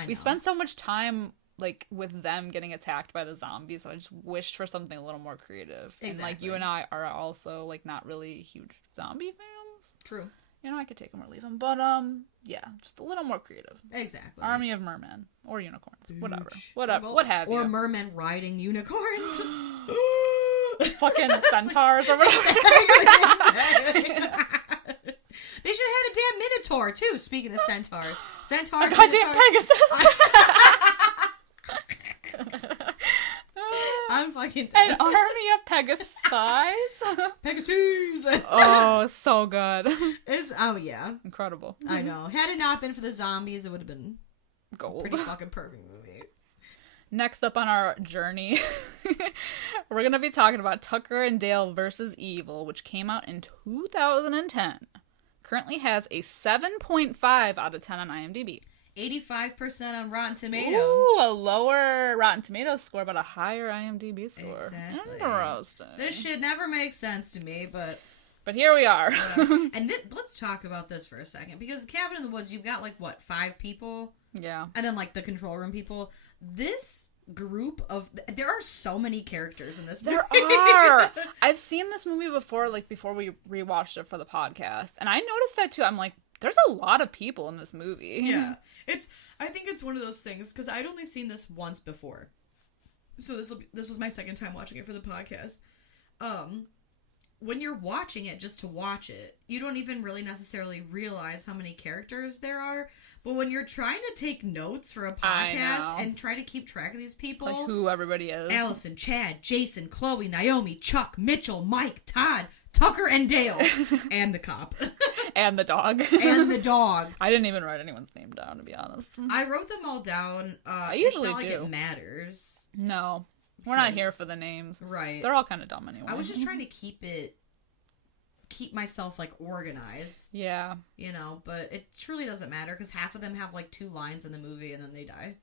we spent so much time like with them getting attacked by the zombies. So I just wished for something a little more creative. Exactly. And like you and I are also like not really huge zombie fans. True. You know, I could take them or leave them, but yeah, just a little more creative. Exactly. Army of mermen or unicorns, Douche. whatever, what have you. Or mermen riding unicorns. Fucking centaurs or whatever. They should have had a damn minotaur too. Speaking of centaurs, a goddamn Pegasus. I'm fucking dead. An army of Pegasus. Pegasus. Oh, so good. Yeah, incredible. I know. Had it not been for the zombies, it would have been gold. Pretty fucking perfect movie. Next up on our journey, we're gonna be talking about Tucker and Dale versus Evil, which came out in 2010. Currently has a 7.5 out of 10 on IMDb. 85% on Rotten Tomatoes. Ooh, a lower Rotten Tomatoes score, but a higher IMDb score. Exactly. Interesting. This shit never makes sense to me, but here we are. And let's talk about this for a second, because Cabin in the Woods, you've got like what, 5 people? Yeah. And then like the control room people. This group of there are so many characters in this movie. There are. I've seen this movie before, like before we rewatched it for the podcast, and I noticed that too. I'm like, there's a lot of people in this movie. Yeah, I think it's one of those things because I'd only seen this once before, so this was my second time watching it for the podcast. When you're watching it just to watch it, you don't even really necessarily realize how many characters there are. But when you're trying to take notes for a podcast and try to keep track of these people, like who everybody is: Allison, Chad, Jason, Chloe, Naomi, Chuck, Mitchell, Mike, Todd, Tucker, and Dale, and the cop, and the dog, and the dog. I didn't even write anyone's name down, to be honest. I wrote them all down. I usually it's not do. Like it matters. No, we're not here for the names. Right? They're all kind of dumb anyway. I was just trying to keep myself like organized. Yeah. You know, but it truly doesn't matter because half of them have like 2 lines in the movie and then they die.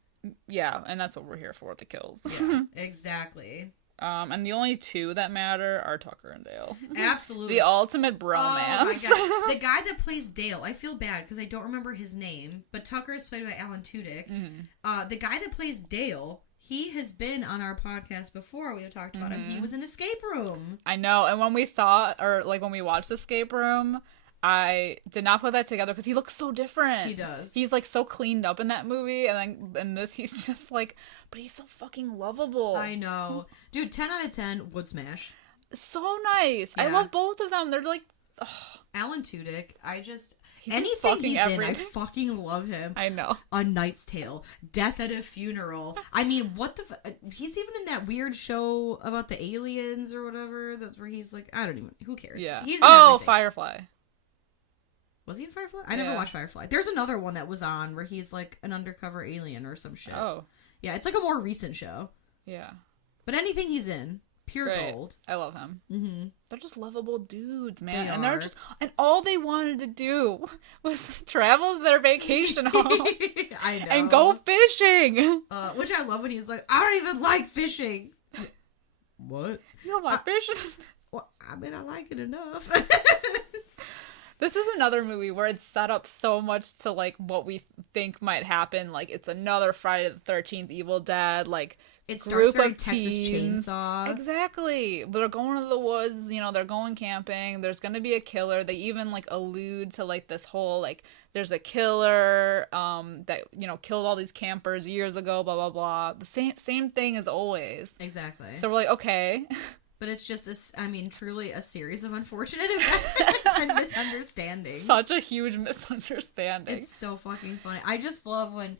Yeah, and that's what we're here for, the kills. Yeah, exactly. And the only 2 that matter are Tucker and Dale. Absolutely. The ultimate bromance. Oh my god. The guy that plays Dale, I feel bad because I don't remember his name, but Tucker is played by Alan Tudyk. Mm-hmm. The guy that plays Dale, he has been on our podcast before. We have talked about him. He was in Escape Room. I know. And when we when we watched Escape Room, I did not put that together because he looks so different. He does. He's like so cleaned up in that movie, and then in this he's just like, but he's so fucking lovable. I know. Dude, 10 out of 10 would smash. So nice. Yeah. I love both of them. They're like, Alan Tudyk, he's anything he's in, I fucking love him. I know. A Knight's Tale, Death at a Funeral. I mean, what the he's even in that weird show about the aliens or whatever. That's where he's like, I don't even, who cares? Yeah. He's in everything. Firefly. Was he in Firefly? I never watched Firefly. There's another one that was on where he's like an undercover alien or some shit. Oh. Yeah, it's like a more recent show. Yeah. But anything he's in, pure gold. I love him. Mm-hmm. They're just lovable dudes, man. And all they wanted to do was travel to their vacation home. I know. And go fishing. Which I love when he's like, I don't even like fishing. What? You don't like fishing? Well, I mean, I like it enough. This is another movie where it's set up so much to, like, what we think might happen. Like, it's another Friday the 13th Evil Dead, like, it starts group very of Texas teens. Chainsaw. Exactly. They're going to the woods, you know, they're going camping. There's going to be a killer. They even, like, allude to, like, this whole, like, there's a killer that, you know, killed all these campers years ago, blah, blah, blah. The same thing as always. Exactly. So we're like, okay. But it's just, truly a series of unfortunate events and misunderstandings. Such a huge misunderstanding. It's so fucking funny. I just love when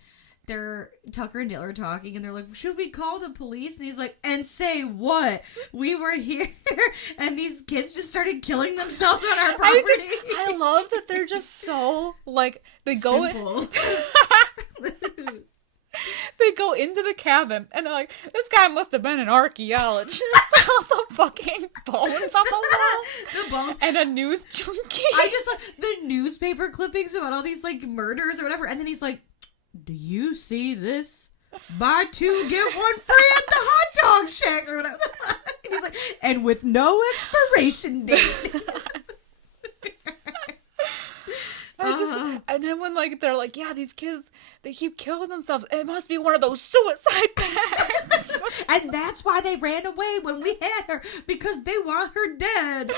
Tucker and Dale are talking and they're like, should we call the police? And he's like, and say what? We were here and these kids just started killing themselves on our property. I love that they're just so, like, they go simple. They go into the cabin and they're like, this guy must have been an archaeologist. All the fucking bones on the wall. The bones. And a news junkie. I just like the newspaper clippings about all these like murders or whatever. And then he's like, do you see this? Buy 2, get 1 free at the hot dog shack or whatever. And he's like, and with no expiration date. And then when like they're like, yeah, these kids, they keep killing themselves. It must be one of those suicide pacts. And that's why they ran away when we had her, because they want her dead.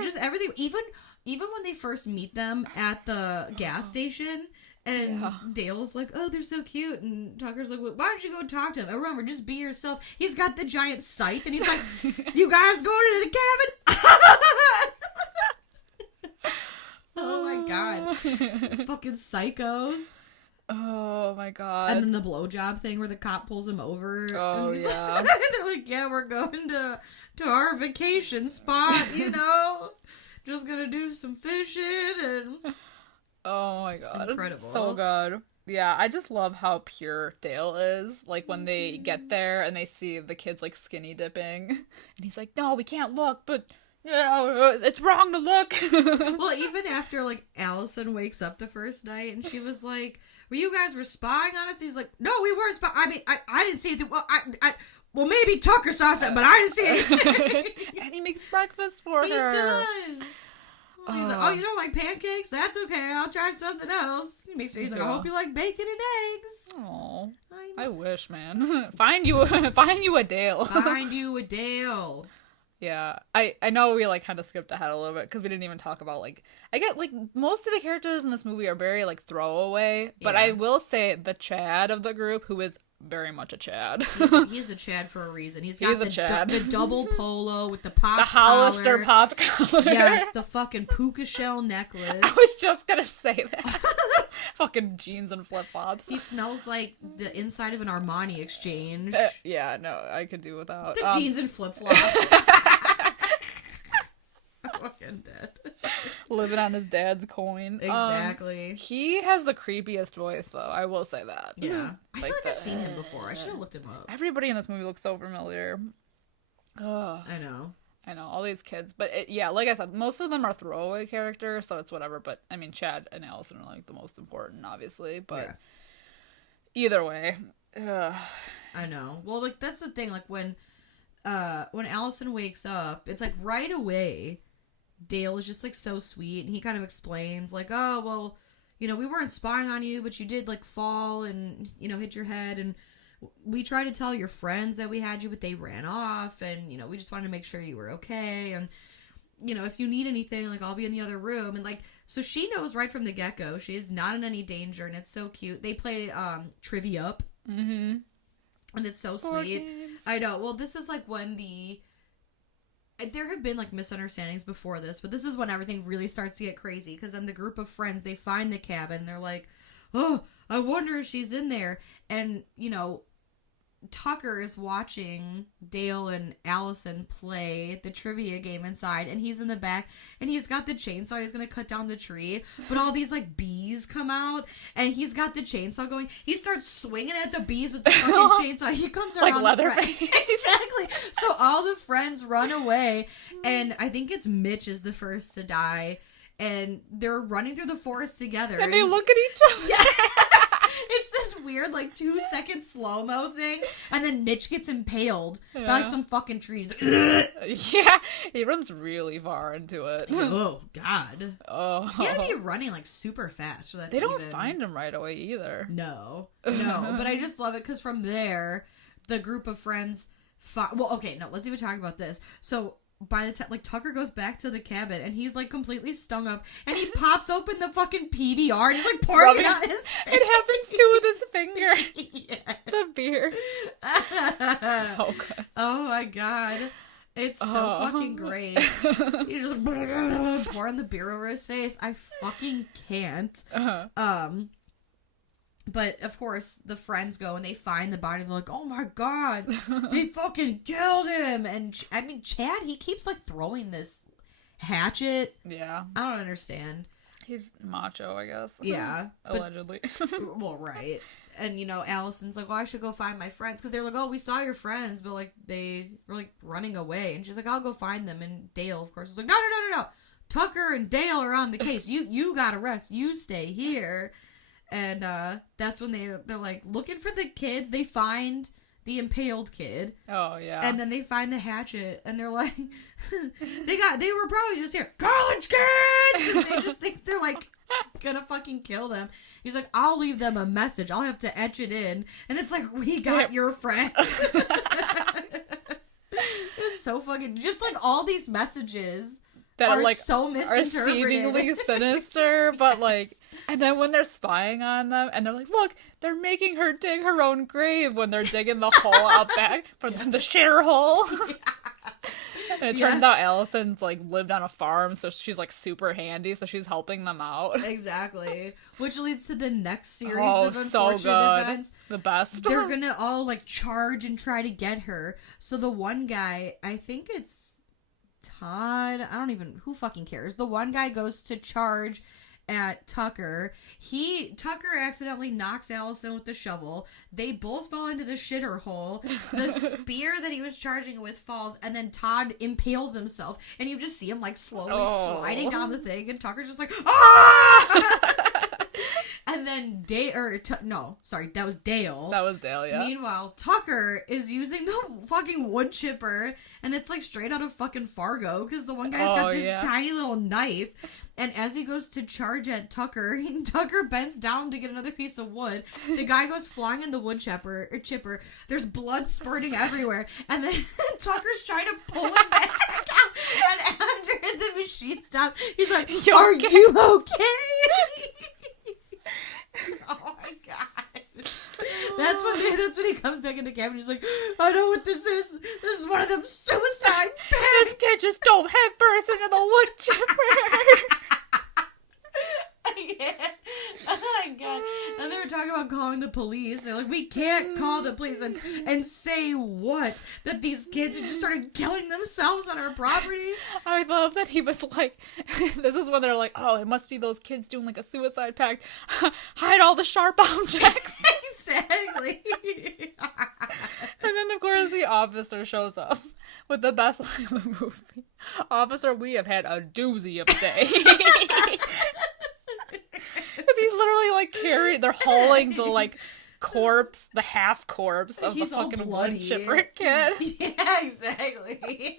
Just everything, even when they first meet them at the gas station, and Dale's like, oh, they're so cute, and Tucker's like, well, why don't you go talk to him? And remember, just be yourself. He's got the giant scythe, and he's like, you guys going to the cabin? Oh my god. Fucking psychos. Oh my god. And then the blowjob thing where the cop pulls him over. Oh yeah. Like, they're like, yeah, we're going to our vacation spot, you know? Just gonna do some fishing and... Oh my god. Incredible. So good. Yeah, I just love how pure Dale is. Like, when they get there and they see the kids, like, skinny dipping. And he's like, no, we can't look, but... Yeah, it's wrong to look. Well, even after, like, Allison wakes up the first night and she was like, you guys were spying on us? He's like, no, we weren't spying. I mean, I didn't see anything. Well, well, maybe Tucker saw something, but I didn't see anything. And he makes breakfast for her. He does. He's like, oh, you don't like pancakes? That's okay. I'll try something else. He makes sure he's like, I hope you like bacon and eggs. Oh, I wish, man. Find you a Dale. Find you a Dale. Yeah, I know we, like, kind of skipped ahead a little bit because we didn't even talk about, like, I get, like, most of the characters in this movie are very, like, throwaway, but I will say the Chad of the group, who is very much a Chad. He's a Chad for a reason. He's got the double polo with the pop the Hollister pop collar. Yes, the fucking puka shell necklace. I was just gonna say that. Fucking jeans and flip-flops. He smells like the inside of an Armani exchange. Yeah, no, I could do without. The jeans and flip-flops. Fucking dead. Living on his dad's coin. Exactly. He has the creepiest voice, though. I will say that. Yeah. I feel like I've seen him before. I should have looked him up. Everybody in this movie looks so familiar. Ugh. I know, all these kids. But, yeah, like I said, most of them are throwaway characters, so it's whatever. But, I mean, Chad and Allison are, like, the most important, obviously. But either way. Ugh. I know. Well, like, that's the thing. Like, when Allison wakes up, it's, like, right away... Dale is just, like, so sweet, and he kind of explains, like, oh, well, you know, we weren't spying on you, but you did, like, fall and, you know, hit your head, and we tried to tell your friends that we had you, but they ran off, and, you know, we just wanted to make sure you were okay, and, you know, if you need anything, like, I'll be in the other room, and, like, so she knows right from the get-go, she is not in any danger, and it's so cute. They play, Trivia Up, and it's so sweet. I know, well, this is, like, when there have been, like, misunderstandings before this, but this is when everything really starts to get crazy, because then the group of friends, they find the cabin, they're like, oh, I wonder if she's in there, and, you know, Tucker is watching Dale and Allison play the trivia game inside, and he's in the back, and he's got the chainsaw, he's gonna cut down the tree, but all these, like, bees come out, and he's got the chainsaw going, he starts swinging at the bees with the fucking chainsaw, he comes around, like Leatherface. Exactly, so all the friends run away, and I think it's Mitch is the first to die, and they're running through the forest together, and they look at each other. Yes! It's this weird, like, 2-second slow-mo thing, and then Mitch gets impaled by, like, some fucking trees. Yeah, he runs really far into it. Oh, God. Oh. He had to be running, like, super fast for that. They don't find him right away, either. No. But I just love it, because from there, the group of friends... Well, okay, no, let's even talk about this. So... by the time, like, Tucker goes back to the cabin, and he's, like, completely stung up, and he pops open the fucking PBR, and he's, like, pouring it on his face. It happens, too, with his finger. Yeah. The beer. So good. Oh, my God. It's so fucking great. He's just pouring the beer over his face. I fucking can't. But, of course, the friends go and they find the body and they're like, oh my God, they fucking killed him. And, I mean, Chad, he keeps, like, throwing this hatchet. Yeah. I don't understand. He's macho, I guess. Yeah. Allegedly. Well, right. And, you know, Allison's like, well, I should go find my friends. Because they're like, oh, we saw your friends, but, like, they were, like, running away. And she's like, I'll go find them. And Dale, of course, is like, no. Tucker and Dale are on the case. You gotta rest. You stay here. And that's when they're, like, looking for the kids. They find the impaled kid. Oh, yeah. And then they find the hatchet. And they're like, they were probably just here, college kids! And they just think they're, like, gonna fucking kill them. He's like, I'll leave them a message. I'll have to etch it in. And it's like, we got your friend. It's so fucking, just like all these messages that are like so misinterpreted. Are seemingly sinister, but like, and then when they're spying on them and they're like, look, they're making her dig her own grave when they're digging the hole out back from the shitter hole. And it turns out Allison's, like, lived on a farm, so she's, like, super handy, so she's helping them out. Exactly. Which leads to the next series of unfortunate events. The best. They're gonna all, like, charge and try to get her. So the one guy, I think it's Todd, who fucking cares? The one guy goes to charge at Tucker. Tucker accidentally knocks Allison with the shovel. They both fall into the shitter hole. The spear that he was charging with falls, and then Todd impales himself, and you just see him like slowly sliding down the thing, and Tucker's just like, ah! And then that was Dale. That was Dale, yeah. Meanwhile, Tucker is using the fucking wood chipper, and it's like straight out of fucking Fargo, because the one guy's got this tiny little knife, and as he goes to charge at Tucker, Tucker bends down to get another piece of wood. The guy goes flying in the wood chipper. There's blood spurting everywhere, and then Tucker's trying to pull him back out, and after the machine stops, he's like, are you okay? Oh my god. That's when he comes back in the cabin. He's like, I know what this is. This is one of them suicide packs. This kid just dove headfirst into the wood chipper. Oh my god. And they were talking about calling the police. They're like, we can't call the police and say what? That these kids just started killing themselves on our property? I love that he was like, this is when they're like, oh, it must be those kids doing like a suicide pact. Hide all the sharp objects. Exactly. And then of course the officer shows up with the best line of the movie. Officer, we have had a doozy of a day. Because he's literally like they're hauling the like corpse, the half corpse of the fucking wood chipper kid. Yeah, exactly.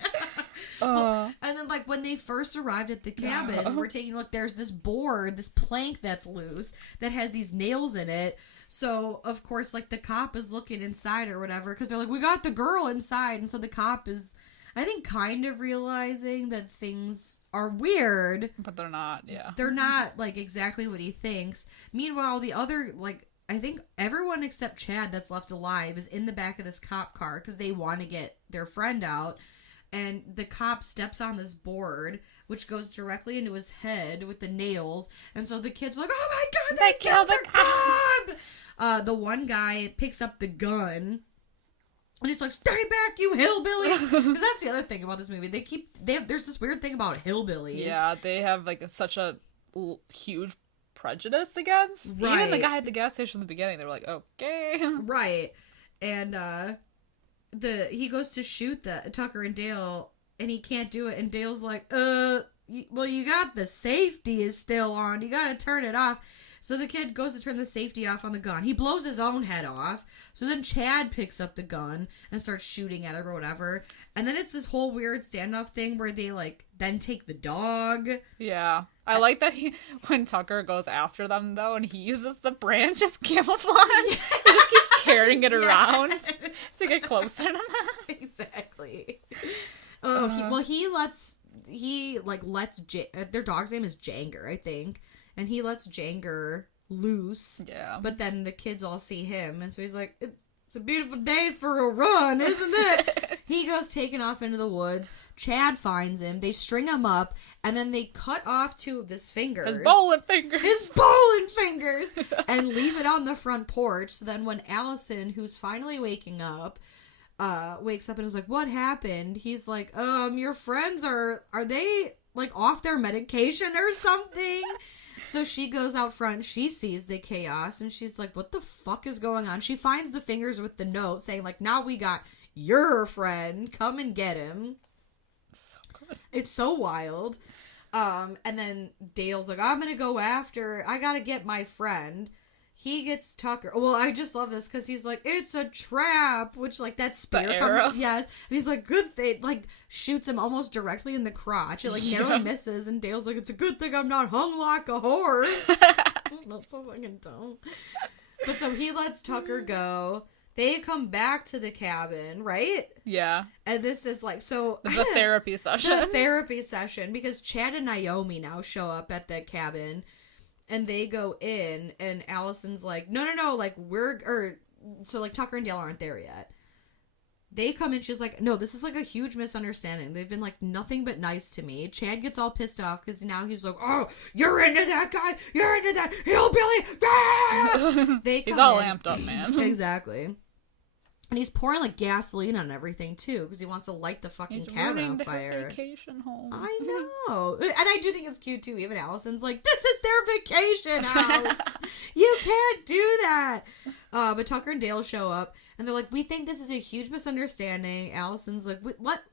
And then like when they first arrived at the cabin, we're taking a look, there's this board, this plank that's loose that has these nails in it. So of course like the cop is looking inside or whatever, because they're like, we got the girl inside, and so the cop is, I think, kind of realizing that things are weird. But they're not, yeah. They're not, like, exactly what he thinks. Meanwhile, the other, like, I think everyone except Chad that's left alive is in the back of this cop car because they want to get their friend out. And the cop steps on this board, which goes directly into his head with the nails. And so the kids are like, oh my god, they killed the cop! The one guy picks up the gun. And he's like, stay back, you hillbillies! Because that's the other thing about this movie. There's this weird thing about hillbillies. Yeah, they have, like, such a huge prejudice against. Right. Even the guy at the gas station in the beginning, they were like, okay. Right. And, he goes to shoot Tucker and Dale, and he can't do it. And Dale's like, well, you got the safety is still on. You gotta turn it off. So the kid goes to turn the safety off on the gun. He blows his own head off. So then Chad picks up the gun and starts shooting at it or whatever. And then it's this whole weird standoff thing where they, like, then take the dog. Yeah. I like that when Tucker goes after them, though, and he uses the branch as camouflage. Yeah. He just keeps carrying it around to get closer to them. Exactly. Oh, he lets their dog's name is Janger, I think. And he lets Janger loose. Yeah. But then the kids all see him. And so he's like, it's a beautiful day for a run, isn't it? He goes taking off into the woods. Chad finds him. They string him up. And then they cut off two of his fingers. His bowling fingers. And leave it on the front porch. So then when Allison, who's finally waking up, wakes up and is like, what happened? He's like, your friends are they like off their medication or something. So she goes out front, she sees the chaos, and she's like, what the fuck is going on? She finds the fingers with the note saying, like, now we got your friend, come and get him. So good. It's so wild. And then Dale's like, I gotta get my friend. He gets Tucker. Well, I just love this because he's like, it's a trap, which, like, that spear comes. Yes. And he's like, good thing. Like, shoots him almost directly in the crotch. It, like, narrowly misses. And Dale's like, it's a good thing I'm not hung like a horse. That's so fucking dumb. But so he lets Tucker go. They come back to the cabin, right? Yeah. And this is like, so. The therapy session. The therapy session. Because Chad and Naomi now show up at the cabin. And they go in, and Allison's like, no, like, so, like, Tucker and Dale aren't there yet. They come in, she's like, no, this is, like, a huge misunderstanding. They've been, like, nothing but nice to me. Chad gets all pissed off, because now he's like, oh, you're into that guy, you're into that hillbilly, ah! He's all amped up, man. Exactly. And he's pouring, like, gasoline on everything, too, because he wants to light the fucking cabin on fire. Vacation home. I know. And I do think it's cute, too. Even Allison's like, this is their vacation house. You can't do that. But Tucker and Dale show up, and they're like, we think this is a huge misunderstanding. Allison's like, what?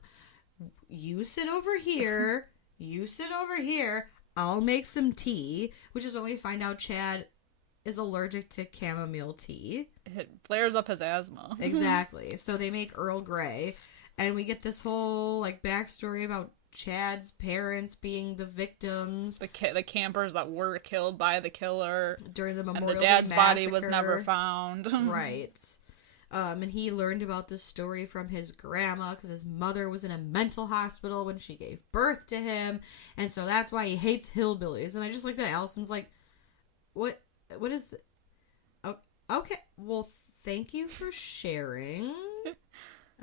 You sit over here. You sit over here. I'll make some tea. Which is when we find out Chad is allergic to chamomile tea. It flares up his asthma. Exactly. So they make Earl Grey, and we get this whole, like, backstory about Chad's parents being the victims. The campers that were killed by the killer. During the Memorial Day Day Dad's massacre. body was never found. Right. And he learned about this story from his grandma, because his mother was in a mental hospital when she gave birth to him, and so that's why he hates hillbillies. And I just like that Allison's like, what is the... Okay, well, thank you for sharing.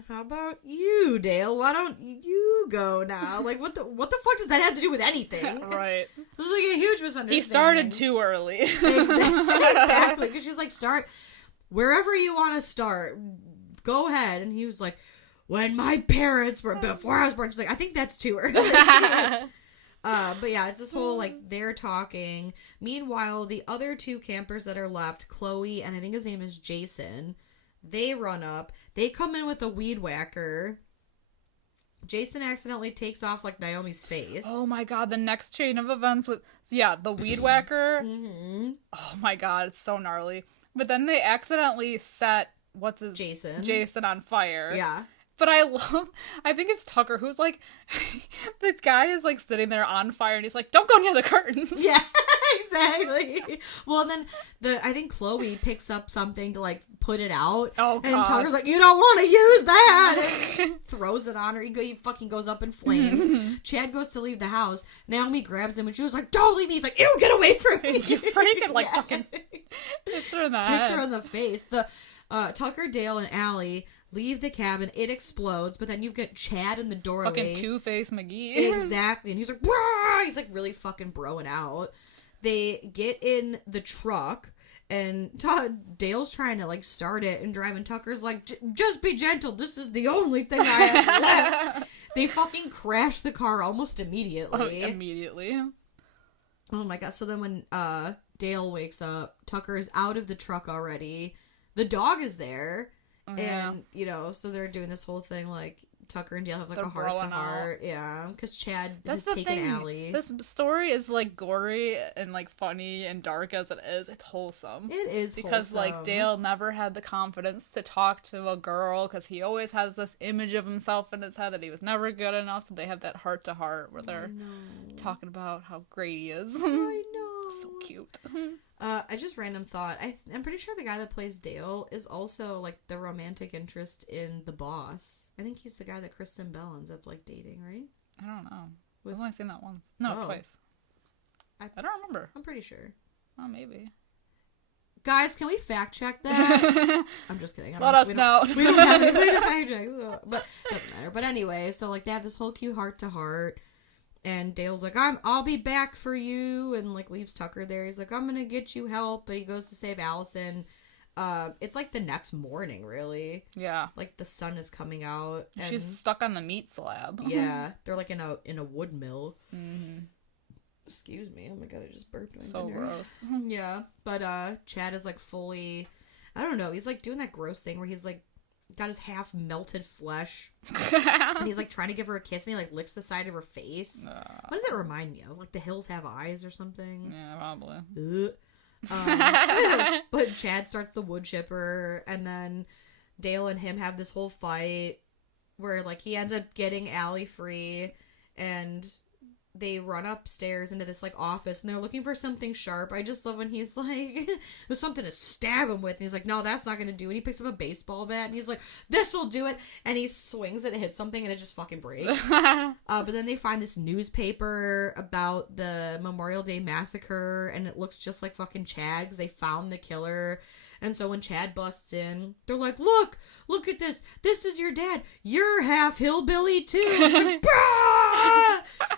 How about you, Dale? Why don't you go now? Like, what the fuck does that have to do with anything? Right. This is like a huge misunderstanding. He started too early. Exactly. Because she's like, start wherever you want to start. Go ahead. And he was like, when my parents were, before I was born. She's like, I think that's too early. But yeah, it's this whole, like, they're talking. Meanwhile, the other two campers that are left, Chloe and I think his name is Jason, they run up. They come in with a weed whacker. Jason accidentally takes off, like, Naomi's face. Oh my god, the next chain of events with... Yeah, the weed whacker. Mm-hmm. Oh my god, it's so gnarly. But then they accidentally set... Jason on fire. Yeah. But I think it's Tucker who's like, the guy is like sitting there on fire and he's like, don't go near the curtains. Yeah, exactly. Well, and then I think Chloe picks up something to like put it out. Oh, God. And Tucker's like, you don't want to use that. And throws it on her. He fucking goes up in flames. Chad goes to leave the house. Naomi grabs him and she was like, don't leave me. He's like, ew, get away from me. You freaking like fucking hits her in the head. Kicks her in the face. The Tucker, Dale, and Allie leave the cabin. It explodes, but then you've got Chad in the doorway. Fucking Two-Face McGee. Exactly. And he's like, wah! He's like really fucking broing out. They get in the truck, and Dale's trying to like start it and drive, and Tucker's like, just be gentle. This is the only thing I have left. They fucking crash the car almost immediately. Immediately. Oh my god. So then when Dale wakes up, Tucker is out of the truck already. The dog is there. And, you know, so they're doing this whole thing, like, Tucker and Dale have, like, They're a heart-to-heart. Yeah, because Chad has taken Allie. This story is, like, gory and, like, funny and dark as it is. It's wholesome. It is because, like, Dale never had the confidence to talk to a girl because he always has this image of himself in his head that he was never good enough, so they have that heart-to-heart where they're talking about how great he is. I know. So cute. I just random thought. I'm pretty sure the guy that plays Dale is also like the romantic interest in The Boss. I think he's the guy that Kristen Bell ends up like dating, right? I don't know. I've only seen that once. No, twice. I don't remember. I'm pretty sure. Oh, maybe. Guys, can we fact check that? I'm just kidding. Let us know. We don't have any way to fact check, but it doesn't matter. But anyway, so like they have this whole cute heart to heart. And Dale's like, I'll be back for you, and like leaves Tucker there. He's like, I'm gonna get you help, but he goes to save Allison. It's like the next morning, really. Yeah. Like the sun is coming out. And she's stuck on the meat slab. yeah, they're like in a wood mill. Mm-hmm. Excuse me. Oh my god, I just burped my So dinner. gross. Yeah, but Chad is like fully, I don't know, he's like doing that gross thing where he's like got his half melted flesh and he's like trying to give her a kiss and he like licks the side of her face. What does it remind me of? Like The Hills Have Eyes or something? Yeah, probably. But Chad starts the wood chipper, and then Dale and him have this whole fight where like he ends up getting Allie free, and they run upstairs into this like office, and they're looking for something sharp. I just love when he's like, there's something to stab him with, and he's like, no, that's not gonna do it. He picks up a baseball bat, and he's like, this'll do it, and he swings it, and hits something, and it just fucking breaks. But then they find this newspaper about the Memorial Day massacre, and it looks just like fucking Chad, because they found the killer. And so when Chad busts in, they're like, look at this. This is your dad. You're half hillbilly too. Like,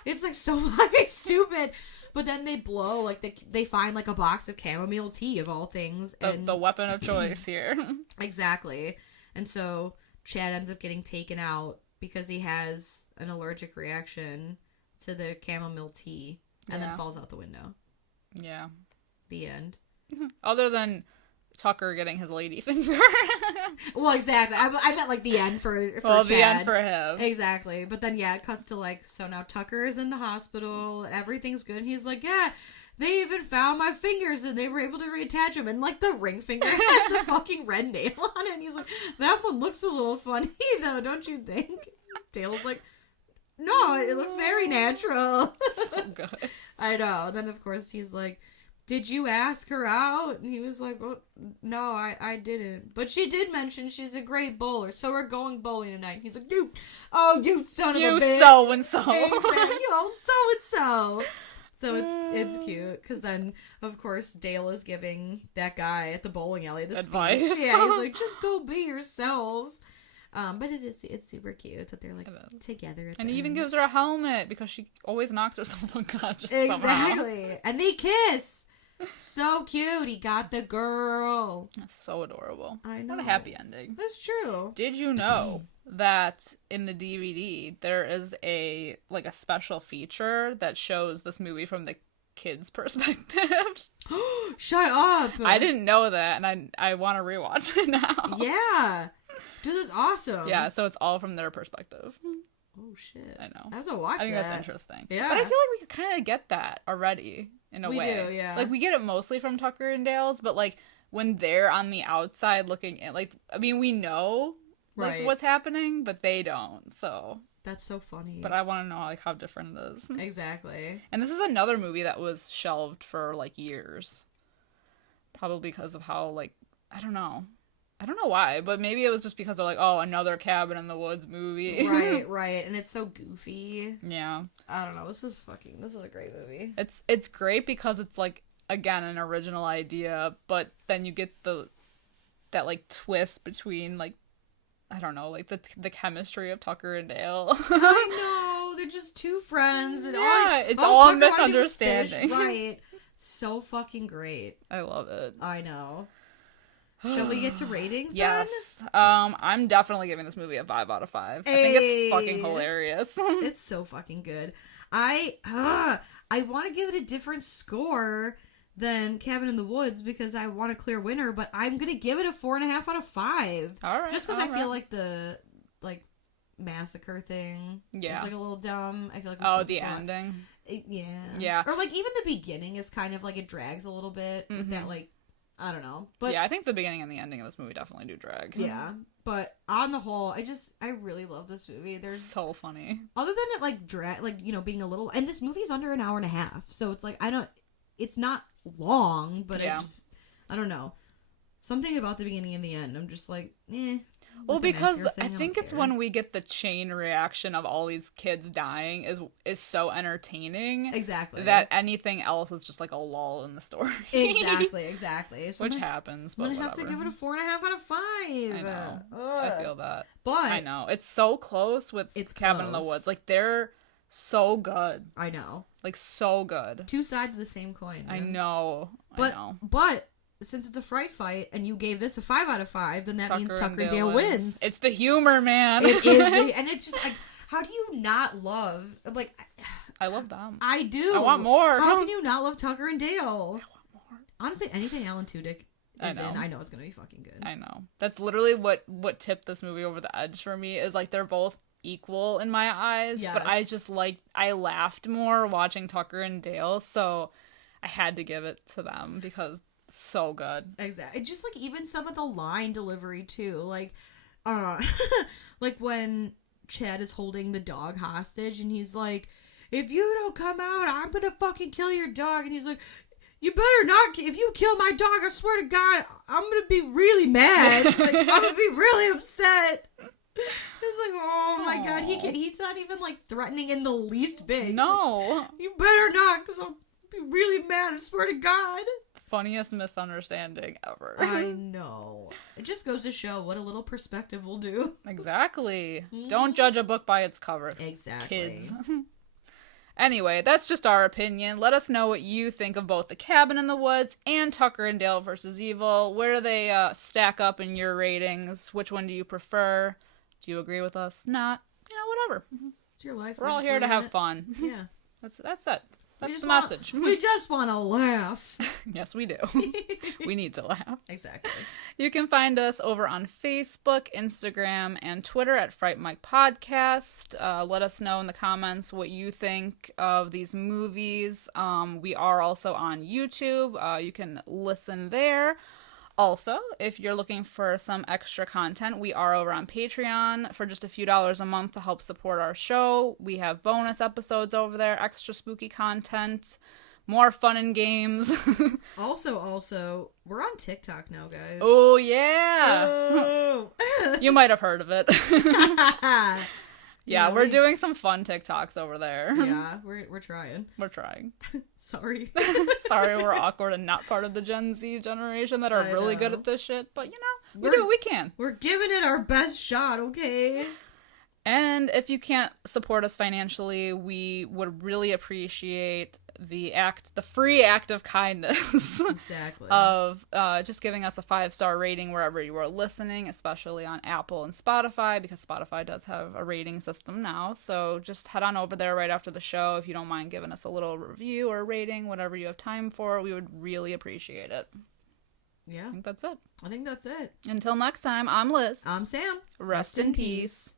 it's like so fucking stupid. But then they blow, like they find like a box of chamomile tea of all things. And The weapon of choice here. Exactly. And so Chad ends up getting taken out because he has an allergic reaction to the chamomile tea and then falls out the window. Yeah. The end. Other than Tucker getting his lady finger. Well, exactly. I meant like the end for well, Chad. the end for him. Exactly. But then, yeah, it cuts to like, so now Tucker is in the hospital and everything's good. And he's like, yeah, they even found my fingers and they were able to reattach them. And like the ring finger has the fucking red nail on it. And he's like, that one looks a little funny though, don't you think? Dale's like, no, it looks very natural. So good. I know. Then, of course, he's like, did you ask her out? And he was like, well, no, I didn't. But she did mention she's a great bowler, so we're going bowling tonight. He's like, you son of a bitch. You so-and-so. You old so-and-so. So it's cute, because then, of course, Dale is giving that guy at the bowling alley the advice. Speech. Yeah, he's like, just go be yourself. But it's super cute that they're like together at and the he even end. gives her a helmet because she always knocks herself unconscious somehow. Exactly. And they kiss. So cute. He got the girl. That's so adorable. I know. What a happy ending. That's true. Did you know that in the DVD there is a special feature that shows this movie from the kids' perspective? Shut up. I didn't know that, and I want to rewatch it now. Yeah. Dude, that's awesome. Yeah, so it's all from their perspective. Oh, shit. I know. I was gonna watch I think that. that's interesting. Yeah. But I feel like we could kind of get that already, in a way. We do, yeah. Like, we get it mostly from Tucker and Dale's, but, like, when they're on the outside looking in, like, I mean, we know, like, Right. what's happening, but they don't, so. That's so funny. But I want to know, like, how different it is. Exactly. And this is another movie that was shelved for, like, years. Probably because of how, like, I don't know why, but maybe it was just because they're like, oh, another Cabin in the Woods movie. Right. And it's so goofy. Yeah. I don't know. This is a great movie. It's great because it's, like, again, an original idea, but then you get that, like, twist between, like, I don't know, like, the chemistry of Tucker and Dale. I know. They're just two friends. And it's all a Tucker wanted to do was misunderstanding. fish. Right. So fucking great. I love it. I know. Shall we get to ratings Yes. then? I'm definitely giving this movie a 5 out of 5. I think it's fucking hilarious. It's so fucking good. I want to give it a different score than Cabin in the Woods because I want a clear winner, but I'm going to give it a 4.5 out of 5. All right. Just because I feel like the, like, massacre thing is, like, a little dumb. I feel like the ending. Yeah. Or, like, even the beginning is kind of, like, it drags a little bit with that, like, I don't know. But yeah, I think the beginning and the ending of this movie definitely do drag. Yeah. But on the whole, I really love this movie. There's so funny. Other than it, like, being a little... And this movie's under an hour and a half. So it's, like, it's not long, but I don't know. Something about the beginning and the end, I'm just like, eh. Well, because I think it's when we get the chain reaction of all these kids dying is so entertaining. Exactly. That anything else is just like a lull in the story. Exactly. So which happens, but I'm gonna have to give it a 4.5 out of 5. I know. I feel that. But I know. It's so close with Cabin in the Woods. Like, they're so good. I know. Like, so good. Two sides of the same coin. Man. I know. But since it's a Fright fight and you gave this a 5 out of 5, then that means Tucker and Dale Dale wins. It's the humor, man. It is, and it's just like, how do you not love, like, I love them. I do. I want more. How can you not love Tucker and Dale? I want more. Honestly, anything Alan Tudyk is in, I know it's gonna be fucking good. I know. That's literally what tipped this movie over the edge for me, is like they're both equal in my eyes, Yes. but I laughed more watching Tucker and Dale, so I had to give it to them because so good. Exactly. Just like even some of the line delivery too, like like when Chad is holding the dog hostage and he's like, if you don't come out, I'm gonna fucking kill your dog. And he's like, you better not. If you kill my dog, I swear to God, I'm gonna be really mad. Like, I'm gonna be really upset. It's like, oh my God, he's not even like threatening in the least bit. No. Like, you better not, because I'll be really mad, I swear to God. Funniest misunderstanding ever. I know. It just goes to show what a little perspective will do. Exactly. Don't judge a book by its cover. Exactly. Kids. Anyway, that's just our opinion. Let us know what you think of both The Cabin in the Woods and Tucker and Dale vs. Evil. Where do they stack up in your ratings? Which one do you prefer? Do you agree with us? Not. Whatever. It's your life. We're all here to have fun. Yeah. That's it. That's the message. We just want to laugh. Yes, we do. We need to laugh. Exactly. You can find us over on Facebook, Instagram, and Twitter at Fright Mike Podcast. Let us know in the comments what you think of these movies. We are also on YouTube. You can listen there. Also, if you're looking for some extra content, we are over on Patreon for just a few dollars a month to help support our show. We have bonus episodes over there, extra spooky content, more fun and games. Also, we're on TikTok now, guys. Oh, yeah. Oh. You might have heard of it. Yeah, Yeah, we're doing some fun TikToks over there. Yeah, we're trying. We're trying. Sorry. Sorry we're awkward and not part of the Gen Z generation that are really good at this shit, but we do what we can. We're giving it our best shot, okay? And if you can't support us financially, we would really appreciate the free act of kindness. Exactly. Of just giving us a 5-star rating wherever you are listening, especially on Apple and Spotify, because Spotify does have a rating system now. So just head on over there right after the show if you don't mind giving us a little review or rating, whatever you have time for. We would really appreciate it. Yeah. I think that's it. I think that's it. Until next time, I'm Liz. I'm Sam. Rest in peace.